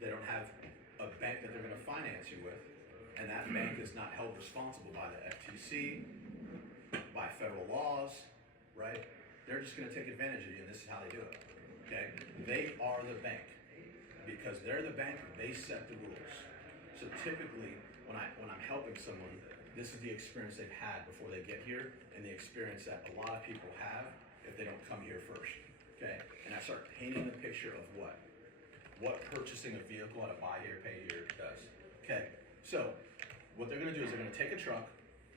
they don't have a bank that they're gonna finance you with, and that bank is not held responsible by the FTC, by federal laws, right? They're just gonna take advantage of you, and this is how they do it, okay? They are the bank. Because they're the bank, they set the rules. So typically, when I'm helping someone, this is the experience they've had before they get here, and the experience that a lot of people have if they don't come here first, okay? And I start painting the picture of what purchasing a vehicle at a buy here, pay here does. Okay, so what they're gonna do is they're gonna take a truck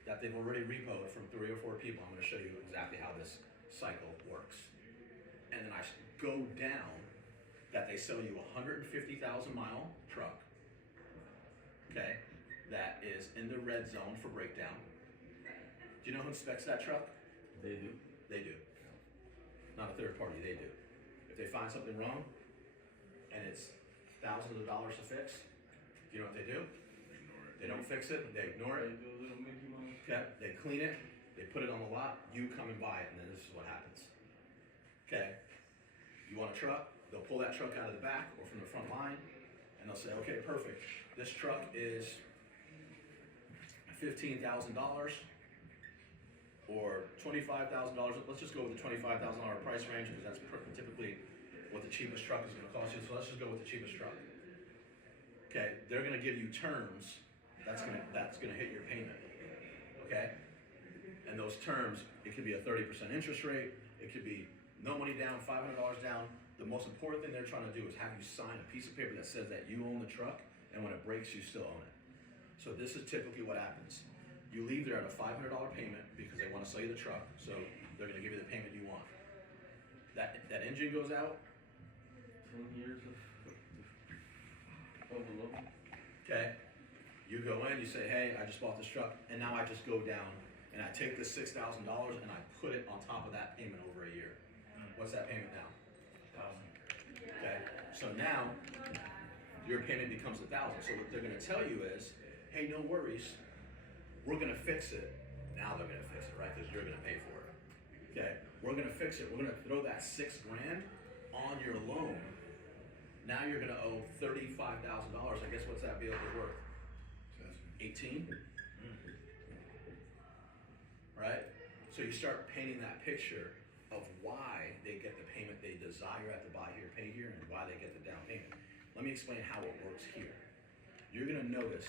that they've already repoed from 3 or 4 people. I'm gonna show you exactly how this cycle works. And then I go down that they sell you a 150,000 mile truck, okay, that is in the red zone for breakdown. Do you know who inspects that truck? They do. They do. Not a third party, they do. If they find something wrong, and it's thousands of dollars to fix, do you know what they do? They don't fix it, they ignore it. They do a little Mickey Mouse. Okay, they clean it, they put it on the lot, you come and buy it, and then this is what happens. Okay, you want a truck? They'll pull that truck out of the back or from the front line, and they'll say, okay, perfect. This truck is $15,000 or $25,000. Let's just go with the $25,000 price range because that's typically what the cheapest truck is going to cost you. So let's just go with the cheapest truck. Okay, they're going to give you terms that's going to hit your payment. Okay, and those terms, it could be a 30% interest rate. It could be no money down, $500 down. The most important thing they're trying to do is have you sign a piece of paper that says that you own the truck, and when it breaks, you still own it. So this is typically what happens. You leave there at a $500 payment because they want to sell you the truck, so they're going to give you the payment you want. That engine goes out. 10 years of overload. Okay. You go in, you say, hey, I just bought this truck, and now I just go down and I take this $6,000 and I put it on top of that payment over a year. What's that payment now? Okay, so now your payment becomes $1,000. So what they're gonna tell you is, hey, no worries, we're gonna fix it. Now they're gonna fix it, right? Because you're gonna pay for it. Okay, we're gonna fix it. We're gonna throw that $6 grand on your loan. Now you're gonna owe $35,000. I guess what's that vehicle worth? 18? Right? So you start painting that picture of why they get the payment they desire at the buy here, pay here, and why they get the down payment. Let me explain how it works here. You're gonna notice,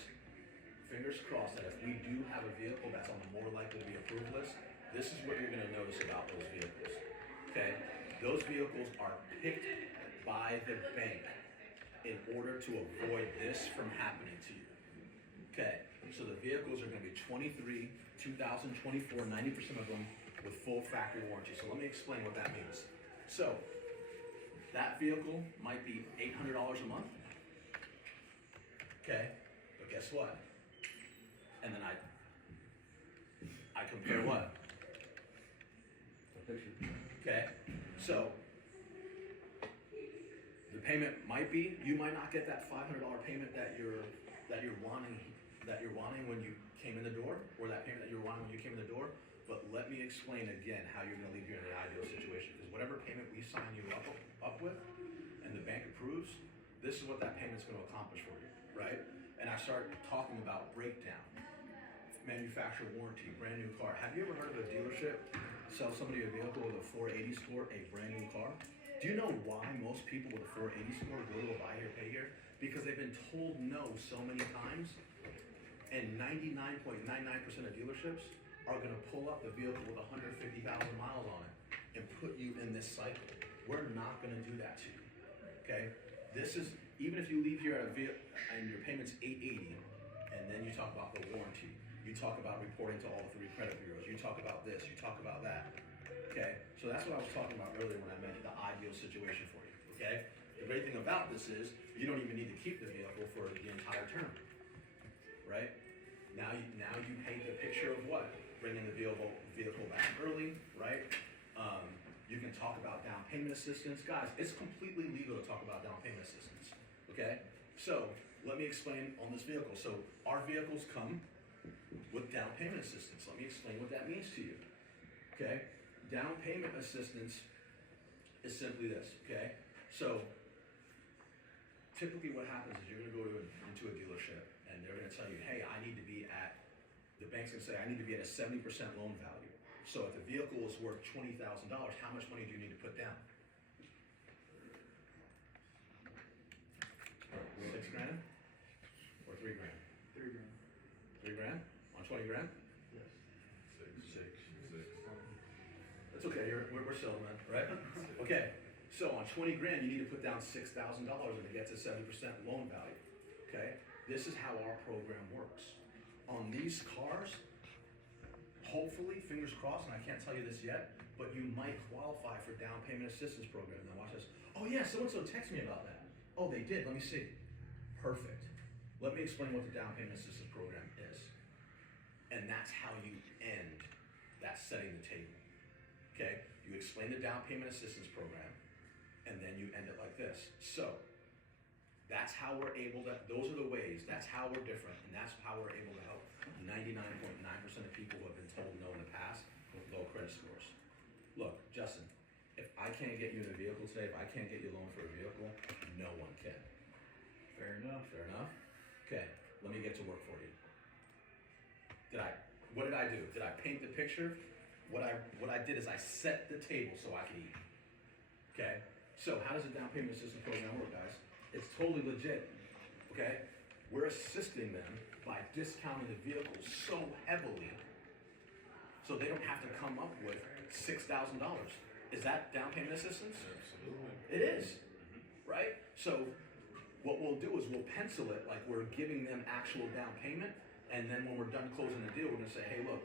fingers crossed, that if we do have a vehicle that's on the more likely to be approved list, this is what you're gonna notice about those vehicles. Okay? Those vehicles are picked by the bank in order to avoid this from happening to you. Okay, so the vehicles are gonna be 23, 2024, 90% of them with full factory warranty. So let me explain what that means. So, that vehicle might be $800 a month. Okay, but guess what? And then I compare what? Okay, so the payment might be, you might not get that $500 payment that you're wanting when you came in the door, or that payment that you were wanting when you came in the door. But let me explain again how you're gonna leave here in the ideal situation. Because whatever payment we sign you up with, and the bank approves, this is what that payment's gonna accomplish for you, right? And I start talking about breakdown, manufacturer warranty, brand new car. Have you ever heard of a dealership sell somebody a vehicle with a 480 score, a brand new car? Do you know why most people with a 480 score go to a buy here, pay here? Because they've been told no so many times, and 99.99% of dealerships are gonna pull up the vehicle with 150,000 miles on it and put you in this cycle. We're not gonna do that to you, okay? This is, even if you leave here at a vehicle and your payment's $880, and then you talk about the warranty, you talk about reporting to all the 3 credit bureaus, you talk about this, you talk about that, okay? So that's what I was talking about earlier when I meant the ideal situation for you, okay? The great thing about this is you don't even need to keep the vehicle for the entire term, right? Now you paint the picture of what? Bringing the vehicle back early, right? You can talk about down payment assistance. Guys, it's completely legal to talk about down payment assistance, okay? So, let me explain on this vehicle. So, our vehicles come with down payment assistance. Let me explain what that means to you, okay? Down payment assistance is simply this, okay? So, typically what happens is you're gonna go into a dealership and they're gonna tell you, hey, the bank's gonna say, I need to be at a 70% loan value. So if the vehicle is worth $20,000, how much money do you need to put down? 6 grand? Or 3 grand? 3 grand. 3 grand? On 20 grand? Yes. Six. That's okay, we're still man, right? Okay, so on 20 grand, you need to put down $6,000 and it gets a 70% loan value, okay? This is how our program works. On these cars, hopefully, fingers crossed, and I can't tell you this yet, but you might qualify for down payment assistance program. Now watch this. Oh yeah, so-and-so texted me about that. Oh, they did, let me see. Perfect. Let me explain what the down payment assistance program is. And that's how you end that setting the table. Okay, you explain the down payment assistance program, and then you end it like this. So, that's how we're able to, those are the ways, that's how we're different, and that's how we're able to help 99.9% of people who have been told no in the past with low credit scores. Look, Justin, if I can't get you in a vehicle today, if I can't get you a loan for a vehicle, no one can. Fair enough. Fair enough? Okay, let me get to work for you. What did I do? Did I paint the picture? What I did is I set the table so I could eat. Okay? So how does a down payment assistance program work, guys? It's totally legit. Okay? We're assisting them by discounting the vehicles so heavily so they don't have to come up with $6,000. Is that down payment assistance? Absolutely. It is, right? So what we'll do is we'll pencil it like we're giving them actual down payment, and then when we're done closing the deal, we're gonna say, hey, look,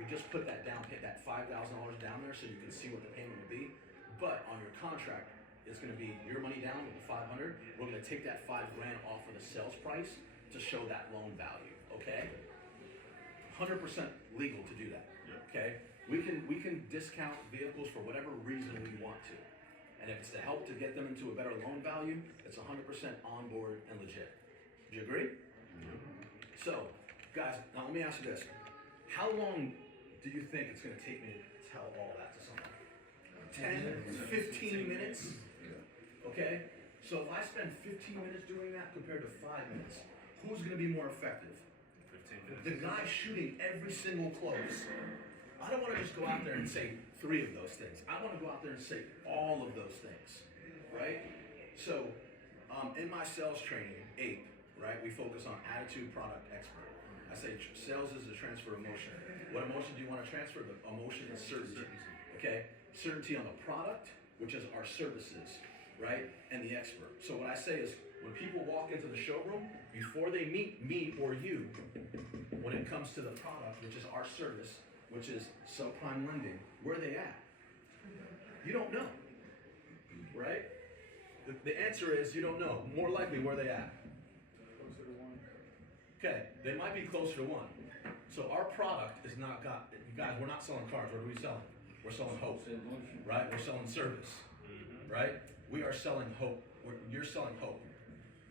we just put that that $5,000 down there so you can see what the payment will be, but on your contract, it's gonna be your money down with the 500. We're gonna take that $5 grand off of the sales price, to show that loan value, okay? 100% legal to do that, okay? We can discount vehicles for whatever reason we want to. And if it's to help to get them into a better loan value, it's 100% on board and legit. Do you agree? So, guys, now let me ask you this. How long do you think it's gonna take me to tell all that to someone? 10, 15 minutes? Okay? So if I spend 15 minutes doing that compared to 5 minutes, who's gonna be more effective? 15 minutes. The guy shooting every single close. I don't wanna just go out there and say 3 of those things. I wanna go out there and say all of those things, right? So, in my sales training, 8, right, we focus on attitude, product, expert. I say sales is a transfer of emotion. What emotion do you wanna transfer? The emotion is certainty, okay? Certainty on the product, which is our services, right? And the expert. So what I say is, when people walk into the showroom, before they meet me or you, when it comes to the product, which is our service, which is subprime lending, where are they at? You don't know, right? The answer is you don't know. More likely, where are they at? Closer to 1. Okay, they might be closer to 1. So our product is not got, you guys, we're not selling cars. What are we selling? We're selling hope, Same motion. right? We're selling service, right? We are selling hope. You're selling hope,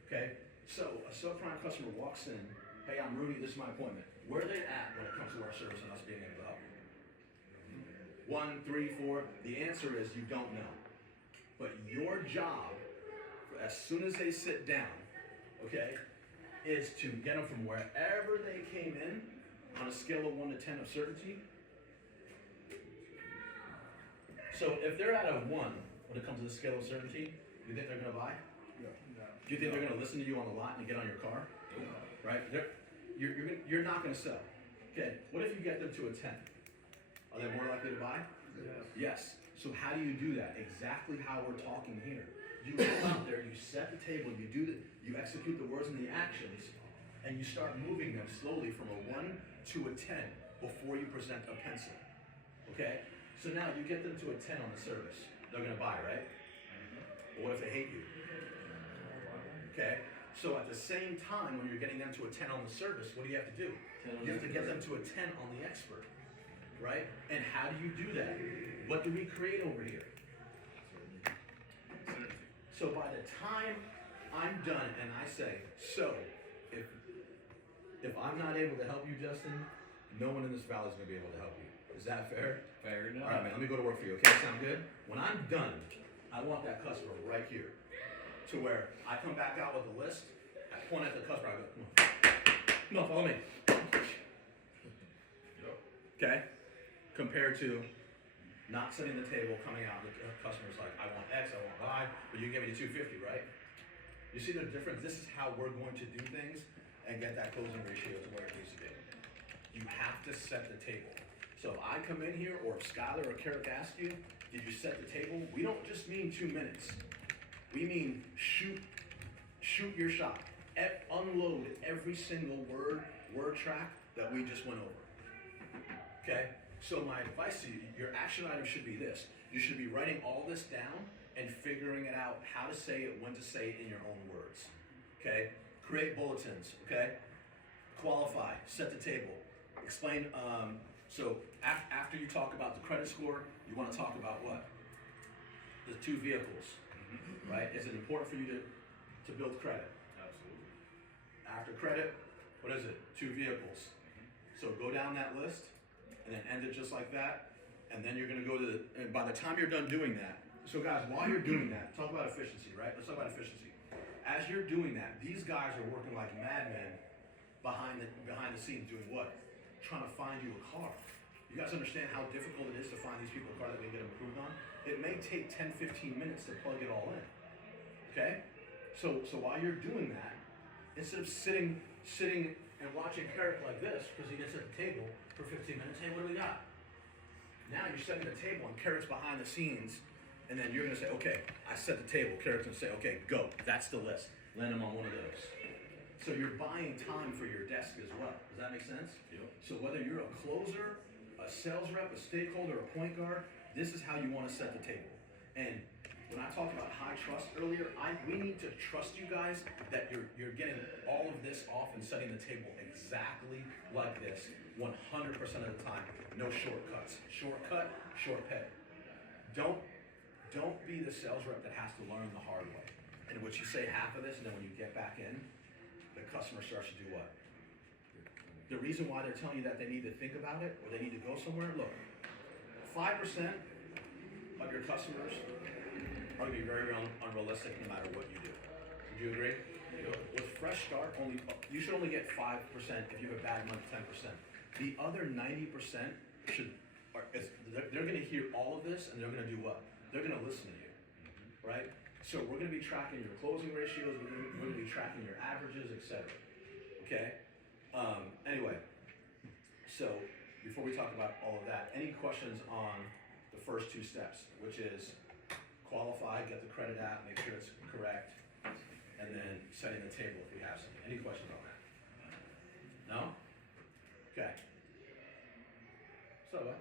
okay? So a subprime customer walks in, hey, I'm Rudy, this is my appointment. Where are they at when it comes to our service and us being able to help you? 1, 3, 4, the answer is you don't know. But your job, as soon as they sit down, okay, is to get them from wherever they came in on a scale of 1 to 10 of certainty. So if they're at a 1 when it comes to the scale of certainty, you think they're gonna buy? Yeah. Do you think they're gonna listen to you on the lot and get on your car? Right? You're not gonna sell. Okay, what if you get them to a 10? Are they more likely to buy? Yes. So how do you do that? Exactly how we're talking here. You go out there, you set the table, you execute the words and the actions, and you start moving them slowly from a 1 to a 10 before you present a pencil. Okay? So now you get them to a 10 on the service. They're gonna buy, right? But what if they hate you? Okay? So at the same time, when you're getting them to a 10 on the service, what do you have to do? You have to get them to a 10 on the expert. Right? And how do you do that? What do we create over here? So by the time I'm done and I say, so if I'm not able to help you, Justin, no one in this valley is going to be able to help you. Is that fair? Fair enough. All right, man, let me go to work for you. Okay, sound good? When I'm done, I want that customer right here to where I come back out with a list, I point at the customer, I go, come on, follow me. Okay? Compared to not setting the table, coming out, the customer's like, I want X, I want Y, but you give me the 250, right? You see the difference? This is how we're going to do things and get that closing ratio to where it needs to be. You have to set the table. So if I come in here, or if Skylar or Carrick ask you, did you set the table? We don't just mean 2 minutes. We mean shoot your shot. Unload every single word track that we just went over. Okay? So my advice to you, your action item should be this. You should be writing all this down and figuring it out, how to say it, when to say it in your own words. Okay? Create bulletins, okay? Qualify, set the table. Explain, so after you talk about the credit score, you want to talk about what? The 2 vehicles, right? Is it important for you to build credit? Absolutely. After credit, what is it? 2 vehicles. So go down that list, and then end it just like that, and then you're gonna go to and by the time you're done doing that, so guys, while you're doing that, talk about efficiency, right? Let's talk about efficiency. As you're doing that, these guys are working like madmen behind the scenes doing what? Trying to find you a car. You guys understand how difficult it is to find these people a car that we can get them approved on? It may take 10, 15 minutes to plug it all in, okay? So while you're doing that, instead of sitting and watching Carrick like this, because he gets at the table for 15 minutes, hey, what do we got? Now you're setting the table and Carrick's behind the scenes, and then you're gonna say, okay, I set the table. Carrick's gonna say, okay, go, that's the list. Land him on one of those. So you're buying time for your desk as well. Does that make sense? Yep. So whether you're a closer, a sales rep, a stakeholder, a point guard, this is how you wanna set the table. And when I talked about high trust earlier, we need to trust you guys that you're getting all of this off and setting the table exactly like this, 100% of the time. No shortcuts. Shortcut, short pay. Don't be the sales rep that has to learn the hard way. In which you say half of this, and then when you get back in, the customer starts to do what? The reason why they're telling you that they need to think about it or they need to go somewhere, look, 5% of your customers are going to be very unrealistic no matter what you do. Would you agree? With Fresh Start, you should only get 5% if you have a bad month, 10%. The other 90% they're going to hear all of this and they're going to do what? They're going to listen to you, right? So we're going to be tracking your closing ratios, we're going to be tracking your averages, etc. Okay? Anyway, so before we talk about all of that, any questions on the first two steps, which is qualify, get the credit app, make sure it's correct, and then setting the table if we have some. Any questions on that? No? Okay. So,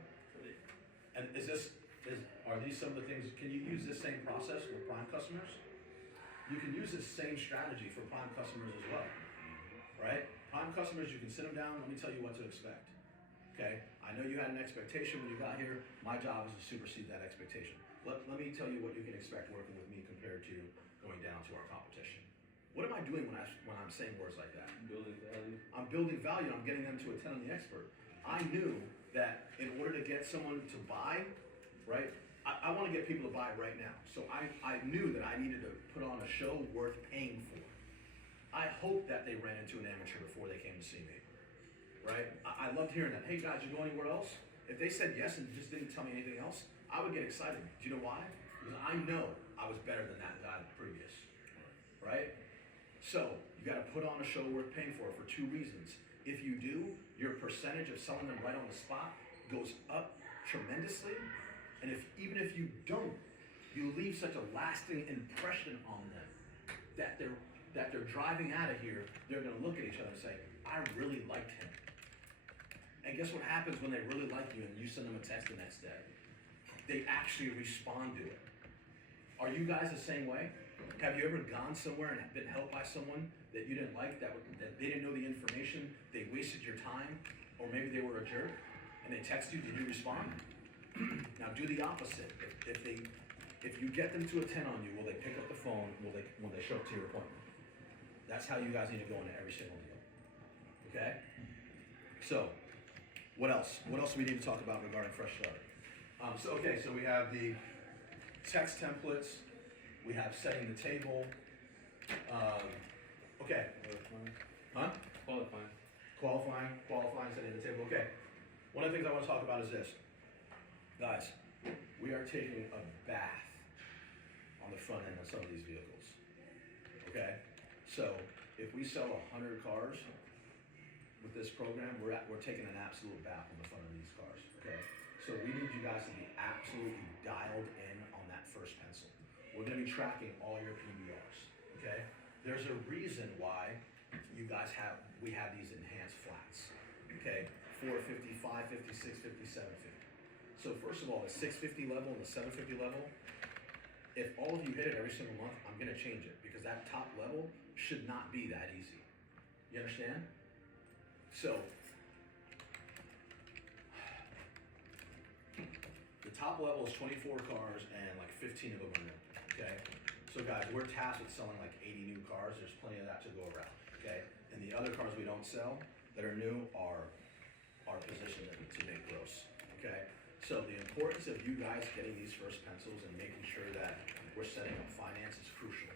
and are these some of the things, can you use this same process with prime customers? You can use this same strategy for prime customers as well, right? Prime customers, you can sit them down, let me tell you what to expect, okay? I know you had an expectation when you got here, my job is to supersede that expectation. Let me tell you what you can expect working with me compared to going down to our competition. What am I doing when I'm saying words like that? Building value. I'm building value, I'm getting them to attend on the expert. I knew that in order to get someone to buy, right, I want to get people to buy right now. So I knew that I needed to put on a show worth paying for. I hope that they ran into an amateur before they came to see me, right? I loved hearing that. Hey guys, you go anywhere else? If they said yes and just didn't tell me anything else, I would get excited. Do you know why? Because I know I was better than that guy previous, right? So you got to put on a show worth paying for two reasons. If you do, your percentage of selling them right on the spot goes up tremendously. And even if you don't, you leave such a lasting impression on them that they're driving out of here, they're gonna look at each other and say, I really liked him. And guess what happens when they really like you and you send them a text the next day? They actually respond to it. Are you guys the same way? Have you ever gone somewhere and been helped by someone that you didn't like, that they didn't know the information, they wasted your time, or maybe they were a jerk, and they text you, did you respond? Now do the opposite. If you get them to attend on you, will they pick up the phone? Will they show up to your appointment? That's how you guys need to go into every single deal. Okay? So, what else? What else do we need to talk about regarding Fresh Start? So we have the text templates. We have setting the table. Okay. Huh? Qualifying, setting the table. Okay. One of the things I want to talk about is this. Guys, we are taking a bath on the front end of some of these vehicles. Okay? So, if we sell 100 cars with this program, we're taking an absolute bath on the front of these cars. Okay? So we need you guys to be absolutely dialed in on that first pencil. We're going to be tracking all your PBRs. Okay? There's a reason why we have these enhanced flats. Okay? 450, 550, 650, 750. So first of all, the 650 level and the 750 level, if all of you hit it every single month, I'm going to change it because that top level should not be that easy. You understand? So, the top level is 24 cars and like 15 of them are new, okay? So guys, we're tasked with selling like 80 new cars. There's plenty of that to go around, okay? And the other cars we don't sell that are new are positioned to make gross, okay? So the importance of you guys getting these first pencils and making sure that we're setting up finance is crucial.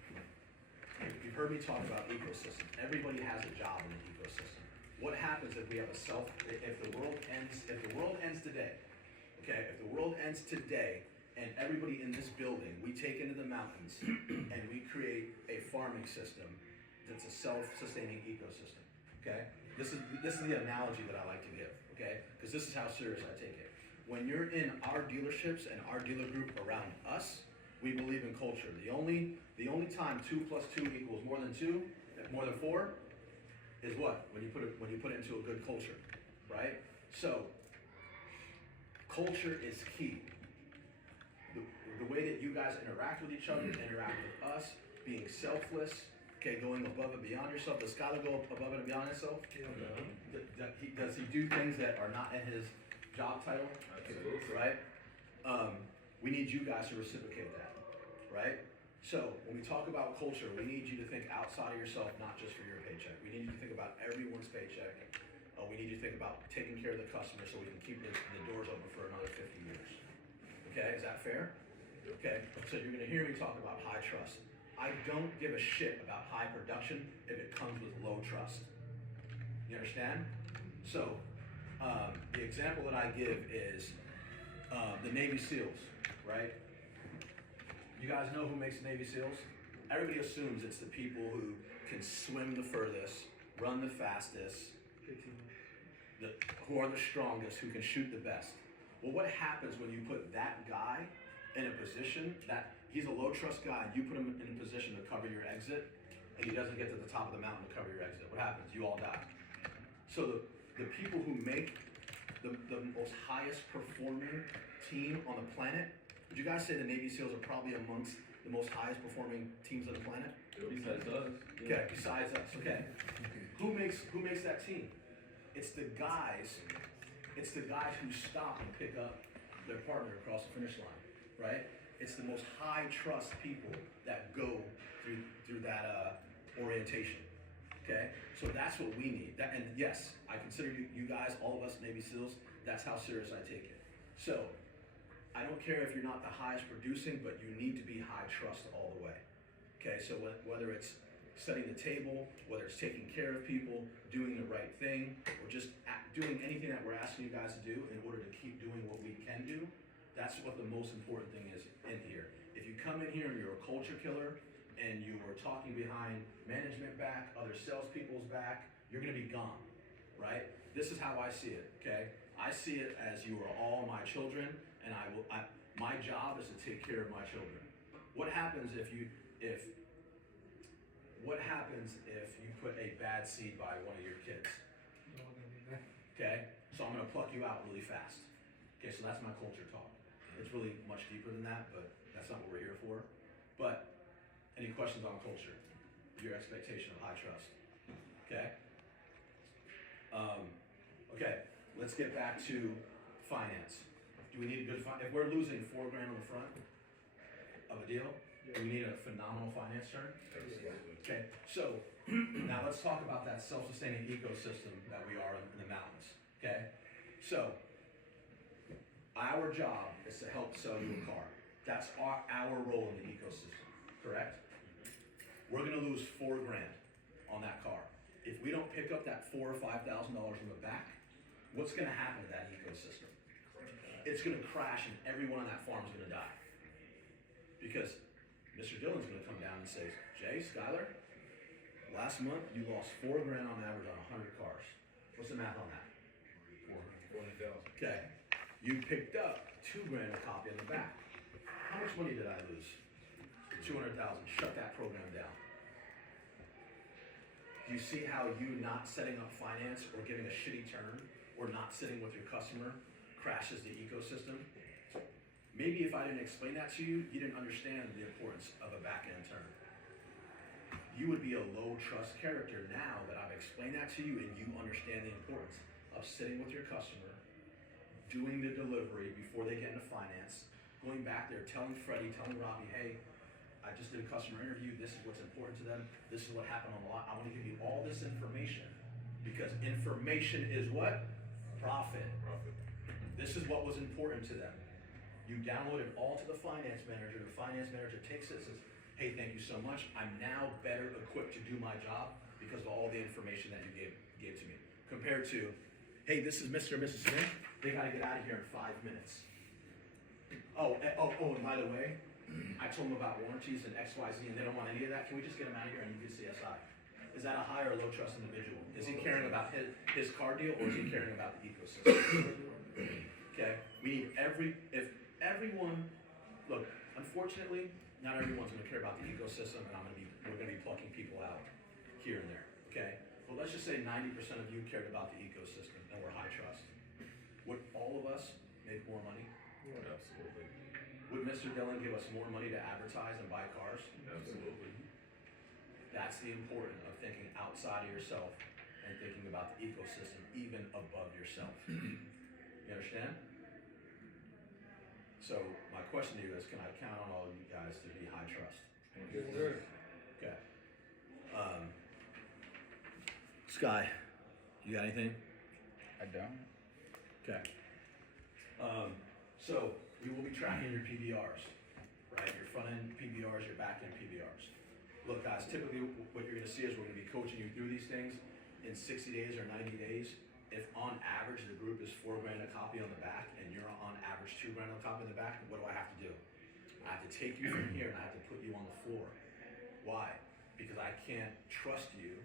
You've heard me talk about ecosystem. Everybody has a job in the ecosystem. What happens if we have if the world ends today, okay? If the world ends today and everybody in this building, we take into the mountains and we create a farming system that's a self-sustaining ecosystem, okay? This is the analogy that I like to give, okay? Because this is how serious I take it. When you're in our dealerships and our dealer group around us, we believe in culture. The only time 2 + 2 equals more than 2, more than 4, is what? When you put it into a good culture, right? So culture is key. the way that you guys interact with each other, interact with us, being selfless, okay, going above and beyond yourself. Does Skylar go above and beyond himself? Does he do things that are not in his job title? Absolutely. Right? We need you guys to reciprocate that, right? So when we talk about culture, we need you to think outside of yourself, not just for your paycheck. We need you to think about everyone's paycheck. We need you to think about taking care of the customer so we can keep the doors open for another 50 years. Okay, is that fair? Okay, so you're gonna hear me talk about high trust. I don't give a shit about high production if it comes with low trust. You understand? So, the example that I give is the Navy SEALs, right? You guys know who makes Navy SEALs? Everybody assumes it's the people who can swim the furthest, run the fastest, who are the strongest, who can shoot the best. Well, what happens when you put that guy in a position that he's a low trust guy and you put him in a position to cover your exit and he doesn't get to the top of the mountain to cover your exit? What happens? You all die. So the people who make the most highest performing team on the planet, would you guys say the Navy SEALs are probably amongst the most highest performing teams on the planet? Besides us. Okay, besides us, okay. Who makes that team? It's the guys who stop and pick up their partner across the finish line, right? It's the most high trust people that go through that orientation. Okay? So that's what we need. And yes, I consider you guys, all of us Navy SEALs, that's how serious I take it. So I don't care if you're not the highest producing, but you need to be high trust all the way. Okay, so whether it's setting the table, whether it's taking care of people, doing the right thing, or just doing anything that we're asking you guys to do in order to keep doing what we can do, that's what the most important thing is in here. If you come in here and you're a culture killer and you are talking behind management back, other salespeople's back, you're gonna be gone, right? This is how I see it, okay? I see it as you are all my children, and my job is to take care of my children. What happens if you put a bad seed by one of your kids? Okay, so I'm gonna pluck you out really fast. Okay, so that's my culture talk. It's really much deeper than that, but that's not what we're here for. But any questions on culture? Your expectation of high trust. Okay. Okay, let's get back to finance. Do we need a good if we're losing $4 grand on the front of a deal, do we need a phenomenal finance turn? Okay, so now let's talk about that self-sustaining ecosystem that we are in the mountains. Okay, so our job is to help sell you a car. That's our role in the ecosystem, correct? We're gonna lose $4 grand on that car. If we don't pick up that $4,000 or $5,000 from the back, what's gonna happen to that ecosystem? It's gonna crash and everyone on that farm is gonna die. Because Mr. Dillon's gonna come down and say, Jay, Skylar, last month you lost $4 grand on average on 100 cars. What's the math on that? 400,000. Okay. You picked up $2 grand a copy on the back. How much money did I lose? 200,000. Shut that program down. Do you see how you not setting up finance or giving a shitty turn or not sitting with your customer crashes the ecosystem? Maybe if I didn't explain that to you, you didn't understand the importance of a back-end turn. You would be a low trust character now that I've explained that to you and you understand the importance of sitting with your customer, doing the delivery before they get into finance, going back there, telling Freddie, telling Robbie, hey, I just did a customer interview, this is what's important to them, this is what happened on the lot, I want to give you all this information, because information is what? Profit. This is what was important to them. You download it all to the finance manager takes it and says, hey, thank you so much, I'm now better equipped to do my job because of all the information that you gave to me. Compared to, hey, this is Mr. and Mrs. Smith, they gotta get out of here in 5 minutes. Oh, and by the way, I told them about warranties and XYZ and they don't want any of that. Can we just get them out of here and you can CSI? Is that a high or low trust individual? Is he caring about his car deal or is he caring about the ecosystem? Okay, we need if everyone, look, unfortunately, not everyone's gonna care about the ecosystem and we're gonna be plucking people out here and there, okay? But let's just say 90% of you cared about the ecosystem and we're high trust. Would all of us make more money? Absolutely. Would Mr. Dillon give us more money to advertise and buy cars? Absolutely. That's the importance of thinking outside of yourself and thinking about the ecosystem even above yourself. You understand? So my question to you is, can I count on all of you guys to be high trust? Yes, sir. Okay. Sky, you got anything? I don't. Okay. So we will be tracking your PBRs, right? Your front end PBRs, your back end PBRs. Look, guys, typically what you're going to see is we're going to be coaching you through these things in 60 days or 90 days. If on average the group is $4 grand a copy on the back and you're on average $2 grand a copy on the back, what do I have to do? I have to take you from here and I have to put you on the floor. Why? Because I can't trust you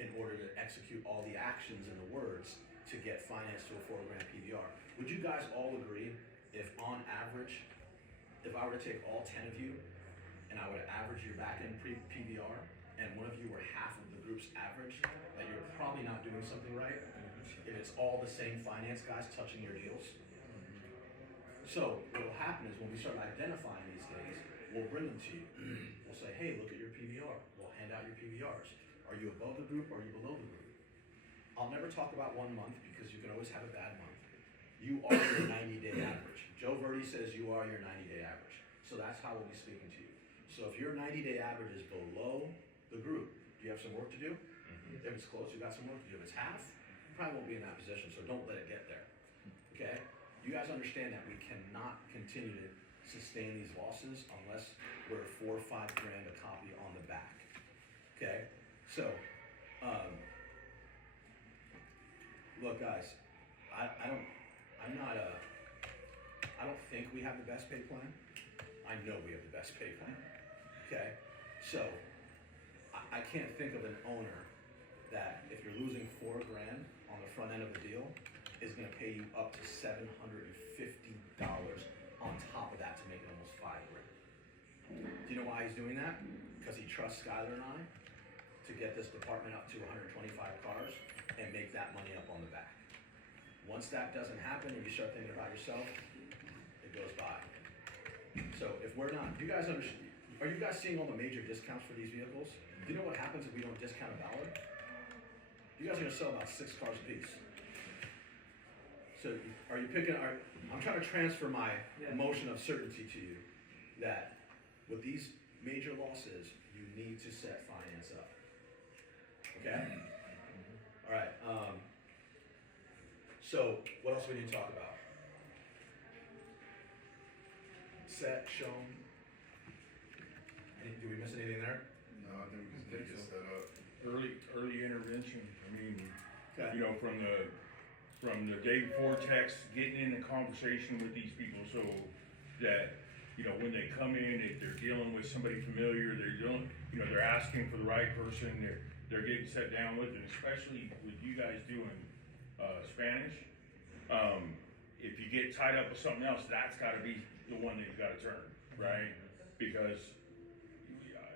in order to execute all the actions and the words to get financed to a $4 grand PBR. Would you guys all agree if on average, if I were to take all 10 of you and I would average your back end PBR and one of you were half of the group's average, that you're probably not doing something right if it's all the same finance guys touching your deals? So what will happen is when we start identifying these days, we'll bring them to you. We'll say, hey, look at your PBR. We'll hand out your PBRs. Are you above the group or are you below the group? I'll never talk about 1 month because you can always have a bad month. You are your 90-day average. Joe Verdi says you are your 90-day average. So that's how we'll be speaking to you. So if your 90-day average is below the group, do you have some work to do? If it's close, you got some work to do. If it's half, you probably won't be in that position, so don't let it get there. Okay? You guys understand that we cannot continue to sustain these losses unless we're 4 or 5 grand a copy on the back. Okay? So, look guys, I don't think we have the best pay plan. I know we have the best pay plan. Okay? So, I can't think of an owner that if you're losing 4 grand on the front end of the deal is gonna pay you up to $750 on top of that to make it almost 5 grand. Do you know why he's doing that? Because he trusts Skylar and I to get this department up to 125 cars and make that money up on the back. Once that doesn't happen and you start thinking about yourself, it goes by. So if we're not, you guys understand, are you guys seeing all the major discounts for these vehicles? Do you know what happens if we don't discount a Ballard? You guys are gonna sell about 6 cars a piece. So are you picking, I'm trying to transfer my emotion of certainty to you that with these major losses, you need to set finance up. Okay? All right, so what else we need to talk about? Set, shown. Do we miss anything there? No, I think we just need to get set up. Early intervention. I mean, Okay. you know, from the day before text, getting in a conversation with these people so that, you know, when they come in, if they're dealing with somebody familiar, they're asking for the right person, they're getting set down with, and especially with you guys doing Spanish, if you get tied up with something else, that's gotta be the one that you gotta turn, right? Because,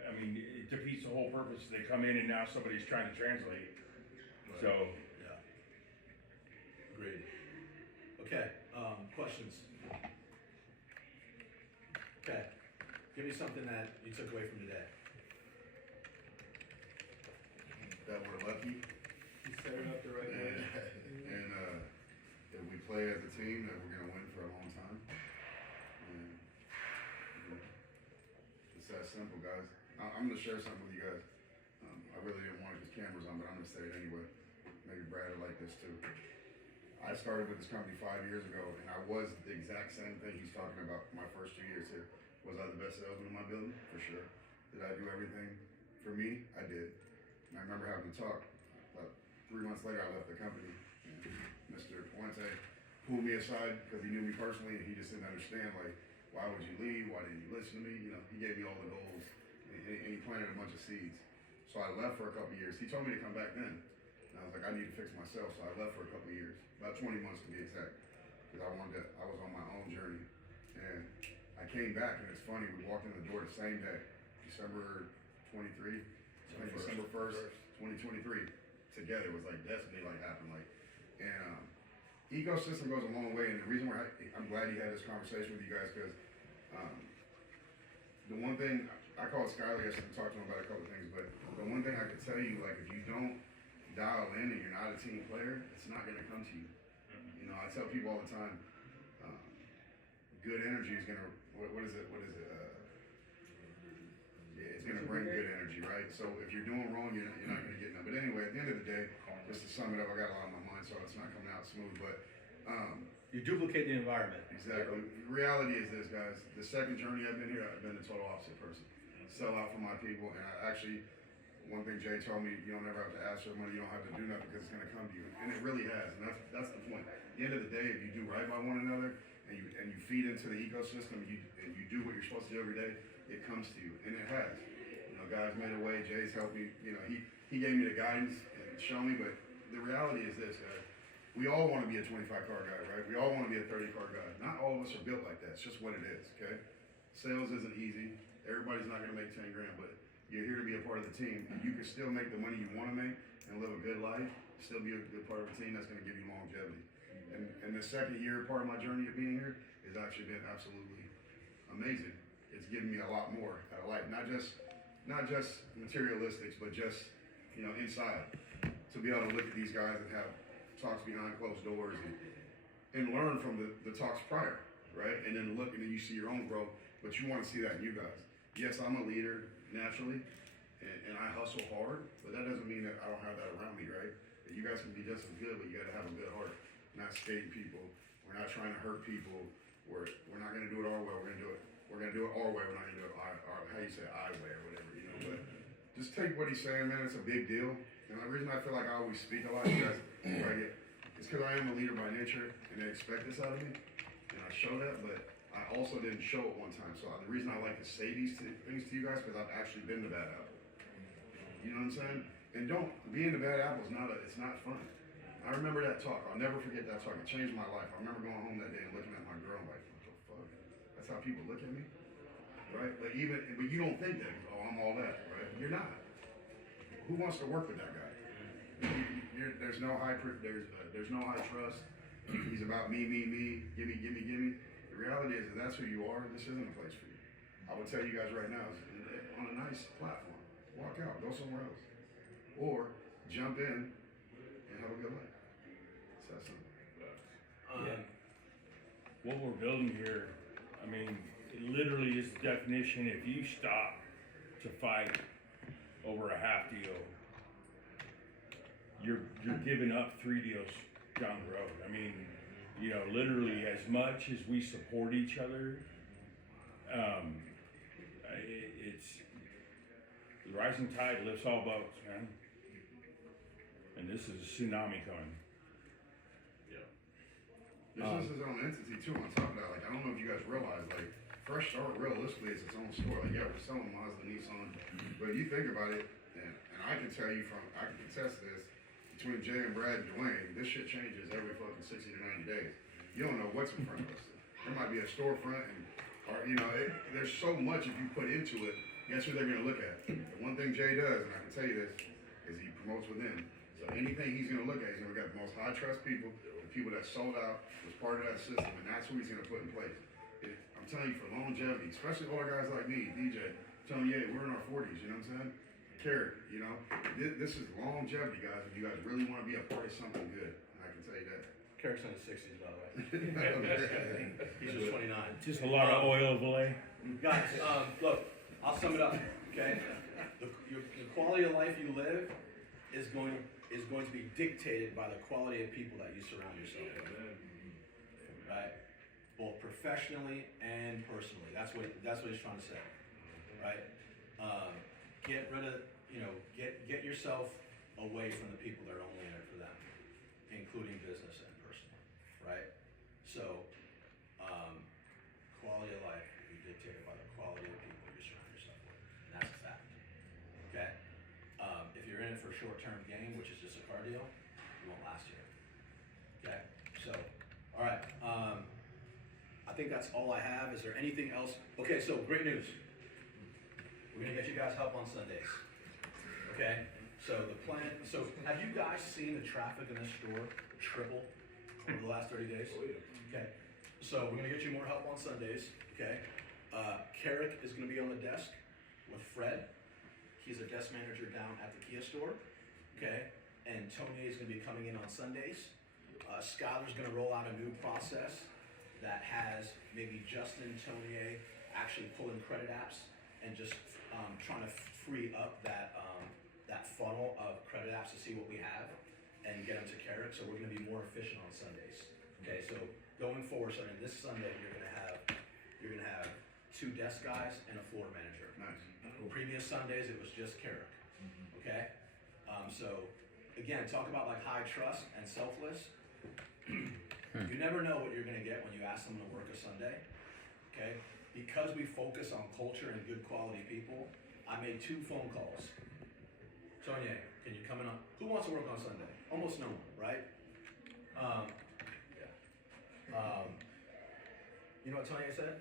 I mean, it defeats the whole purpose. They come in and now somebody's trying to translate. Right. So, Yeah. Agreed. Okay, questions? Okay, give me something that you took away from today. That we're lucky. You set it up the right way. And if we play as a team, that we're gonna win for a long time. And it's that simple, guys. I'm gonna share something with you guys. I really didn't want to get cameras on, but I'm gonna say it anyway. Maybe Brad would like this too. I started with this company 5 years ago, and I was the exact same thing he's talking about my first 2 years here. Was I the best salesman in my building? For sure. Did I do everything for me? I did. And I remember having to talk. About 3 months later, I left the company. And Mr. Puente pulled me aside because he knew me personally, and he just didn't understand, like, why would you leave? Why didn't you listen to me? You know, he gave me all the goals, and he planted a bunch of seeds. So I left for a couple of years. He told me to come back then. And I was like, I need to fix myself. So I left for a couple of years, about 20 months to be exact, because I was on my own journey. And I came back, and it's funny, we walked in the door the same day, December 23, December 1st, 2023. Together, it was like destiny, like happened, like, and ecosystem goes a long way. And the reason why I'm glad he had this conversation with you guys, because The one thing, I called Skyler yesterday and talked to him about a couple of things, but the one thing I could tell you, like, if you don't dial in and you're not a team player, it's not gonna come to you. You know, I tell people all the time, good energy is gonna, what is it, yeah, it's gonna bring good energy, right? So if you're doing wrong, you're not gonna get none. But anyway, at the end of the day, just to sum it up, I got a lot on my mind, so it's not coming out smooth, but, You duplicate the environment. exactly. The reality is this, guys. The second journey I've been here, I've been the total opposite person. Sell out for my people, and I actually, one thing Jay told me, you don't ever have to ask for money, you don't have to do nothing because it's gonna come to you, and it really has, and that's the point. At the end of the day, if you do right by one another, and you feed into the ecosystem, and you do what you're supposed to do every day, it comes to you, and it has. You know, guys made a way. Jay's helped me. You know, he gave me the guidance and showed me, but the reality is this, guys. We all want to be a 25 car guy, right? We all want to be a 30 car guy. Not all of us are built like that. It's just what it is, okay? Sales isn't easy. Everybody's not going to make 10 grand, but you're here to be a part of the team, and you can still make the money you want to make and live a good life, still be a good part of a team that's going to give you longevity. And the second year part of my journey of being here has actually been absolutely amazing. It's given me a lot more out of life, not just materialistics, but just, you know, inside. To be able to look at these guys and have talks behind closed doors and learn from the talks prior, right? And then look and then you see your own growth, but you want to see that in you guys. Yes, I'm a leader naturally, and I hustle hard, but that doesn't mean that I don't have that around me, right? You guys can be just as good, but you got to have a good heart. Not skating people. We're not trying to hurt people. We're not going to do it our way. We're going to do it our way. We're not going to do it our how you say I way or whatever, you know. But just take what he's saying, man. It's a big deal. And the reason I feel like I always speak a lot, you guys, right? It's because I am a leader by nature, and they expect this out of me, and I show that. But I also didn't show it one time. So the reason I like to say these things to you guys because I've actually been the bad apple. You know what I'm saying? And being the bad apple is it's not fun. I remember that talk. I'll never forget that talk. It changed my life. I remember going home that day and looking at my girl like, what the fuck? That's how people look at me, right? But you don't think that. Oh, I'm all that, right? You're not. Who wants to work with that guy? There's no high trust. He's about me, gimme. The reality is that that's who you are. This isn't a place for you. I would tell you guys right now, on a nice platform, walk out, go somewhere else, or jump in and have a good life. It's that simple. What we're building here, I mean, it literally is the definition. If you stop to fight over a half deal, you're giving up 3 deals down the road. I mean, you know, literally as much as we support each other, it's the rising tide lifts all boats, man. And this is a tsunami coming. This is his own entity too. On top of that, like I don't know if you guys realize, like Fresh Start realistically is its own store. Like yeah, we're selling Mazda, Nissan, but if you think about it, and I can tell you I can contest this. Between Jay and Brad and Dwayne, this shit changes every fucking 60 to 90 days. You don't know what's in front of us. There might be a storefront, or you know, there's so much if you put into it. Guess who they're gonna look at? The one thing Jay does, and I can tell you this, is he promotes within. So anything he's gonna look at, he's gonna look at the most high trust people, the people that sold out, was part of that system, and that's who he's gonna put in place. I'm telling you, for longevity, especially older guys like me, DJ, I'm telling you, yeah, we're in our 40s, you know what I'm saying? Character, you know? This is longevity, guys, if you guys really want to be a part of something good, and I can tell you that. Carrick's in his 60s, by the way. He's just 29. Just a lot of oil, Valet. Guys, look, I'll sum it up, okay? The quality of life you live is going to be dictated by the quality of people that you surround yourself with, right? Both professionally and personally. That's what he's trying to say, right? Get rid of, get yourself away from the people that are only in it for them, including business and personal, right? So, quality of life will be dictated by the quality of people you surround yourself with, and that's a fact, okay? If you're in it for a short-term gain, which is just a car deal, you won't last here, okay? So, all right, I think that's all I have. Is there anything else? Okay, so great news. We're gonna get you guys help on Sundays. Okay? So have you guys seen the traffic in this store triple over the last 30 days? Okay. So we're gonna get you more help on Sundays. Okay. Carrick is gonna be on the desk with Fred. He's a desk manager down at the Kia store, okay? And Tony is gonna be coming in on Sundays. Skylar's gonna roll out a new process that has maybe Justin, Tony actually pulling credit apps and just trying to free up that funnel of credit apps to see what we have and get them to Carrick. So we're gonna be more efficient on Sundays. Okay, so going forward, starting this Sunday, you're gonna have 2 desk guys and a floor manager. Nice. Previous Sundays, it was just Carrick. Okay? So, again, talk about like high trust and selfless. You never know what you're gonna get when you ask someone to work a Sunday. Okay? Because we focus on culture and good quality people, I made 2 phone calls. Tonya, can you come in on, who wants to work on Sunday? Almost no one, right? You know what Tonya said?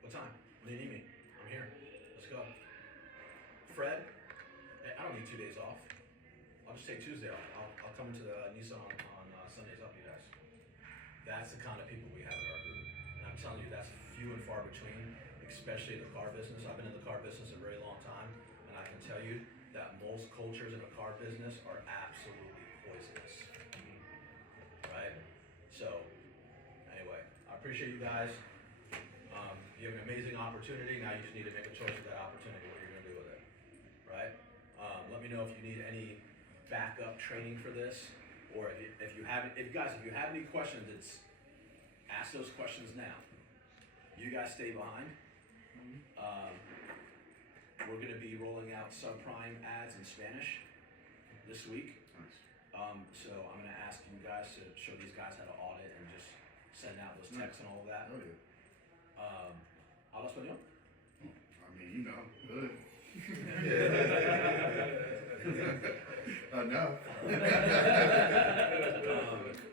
What time? When do you need me? I'm here. Let's go. Fred, hey, I don't need 2 days off. I'll just take Tuesday off. I'll come into the Nissan on Sundays up, you guys. That's the kind of people we have in our group. And I'm telling you, that's few and far between, especially in the car business. I've been in the car business a very long time, and I can tell you that most cultures in the car business are absolutely poisonous. Right? So, anyway, I appreciate you guys. You have an amazing opportunity. Now you just need to make a choice with that opportunity, what you're gonna do with it. Right? Let me know if you need any backup training for this, or if you have any questions, ask those questions now. You guys stay behind. We're gonna be rolling out subprime ads in Spanish this week. Nice. So I'm gonna ask you guys to show these guys how to audit and just send out those texts and all of that. Oh, yeah. ¿Hablas español? I mean, you know, good. No.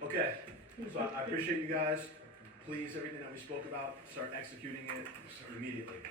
Okay, so I appreciate you guys. Please, everything that we spoke about, start executing it immediately.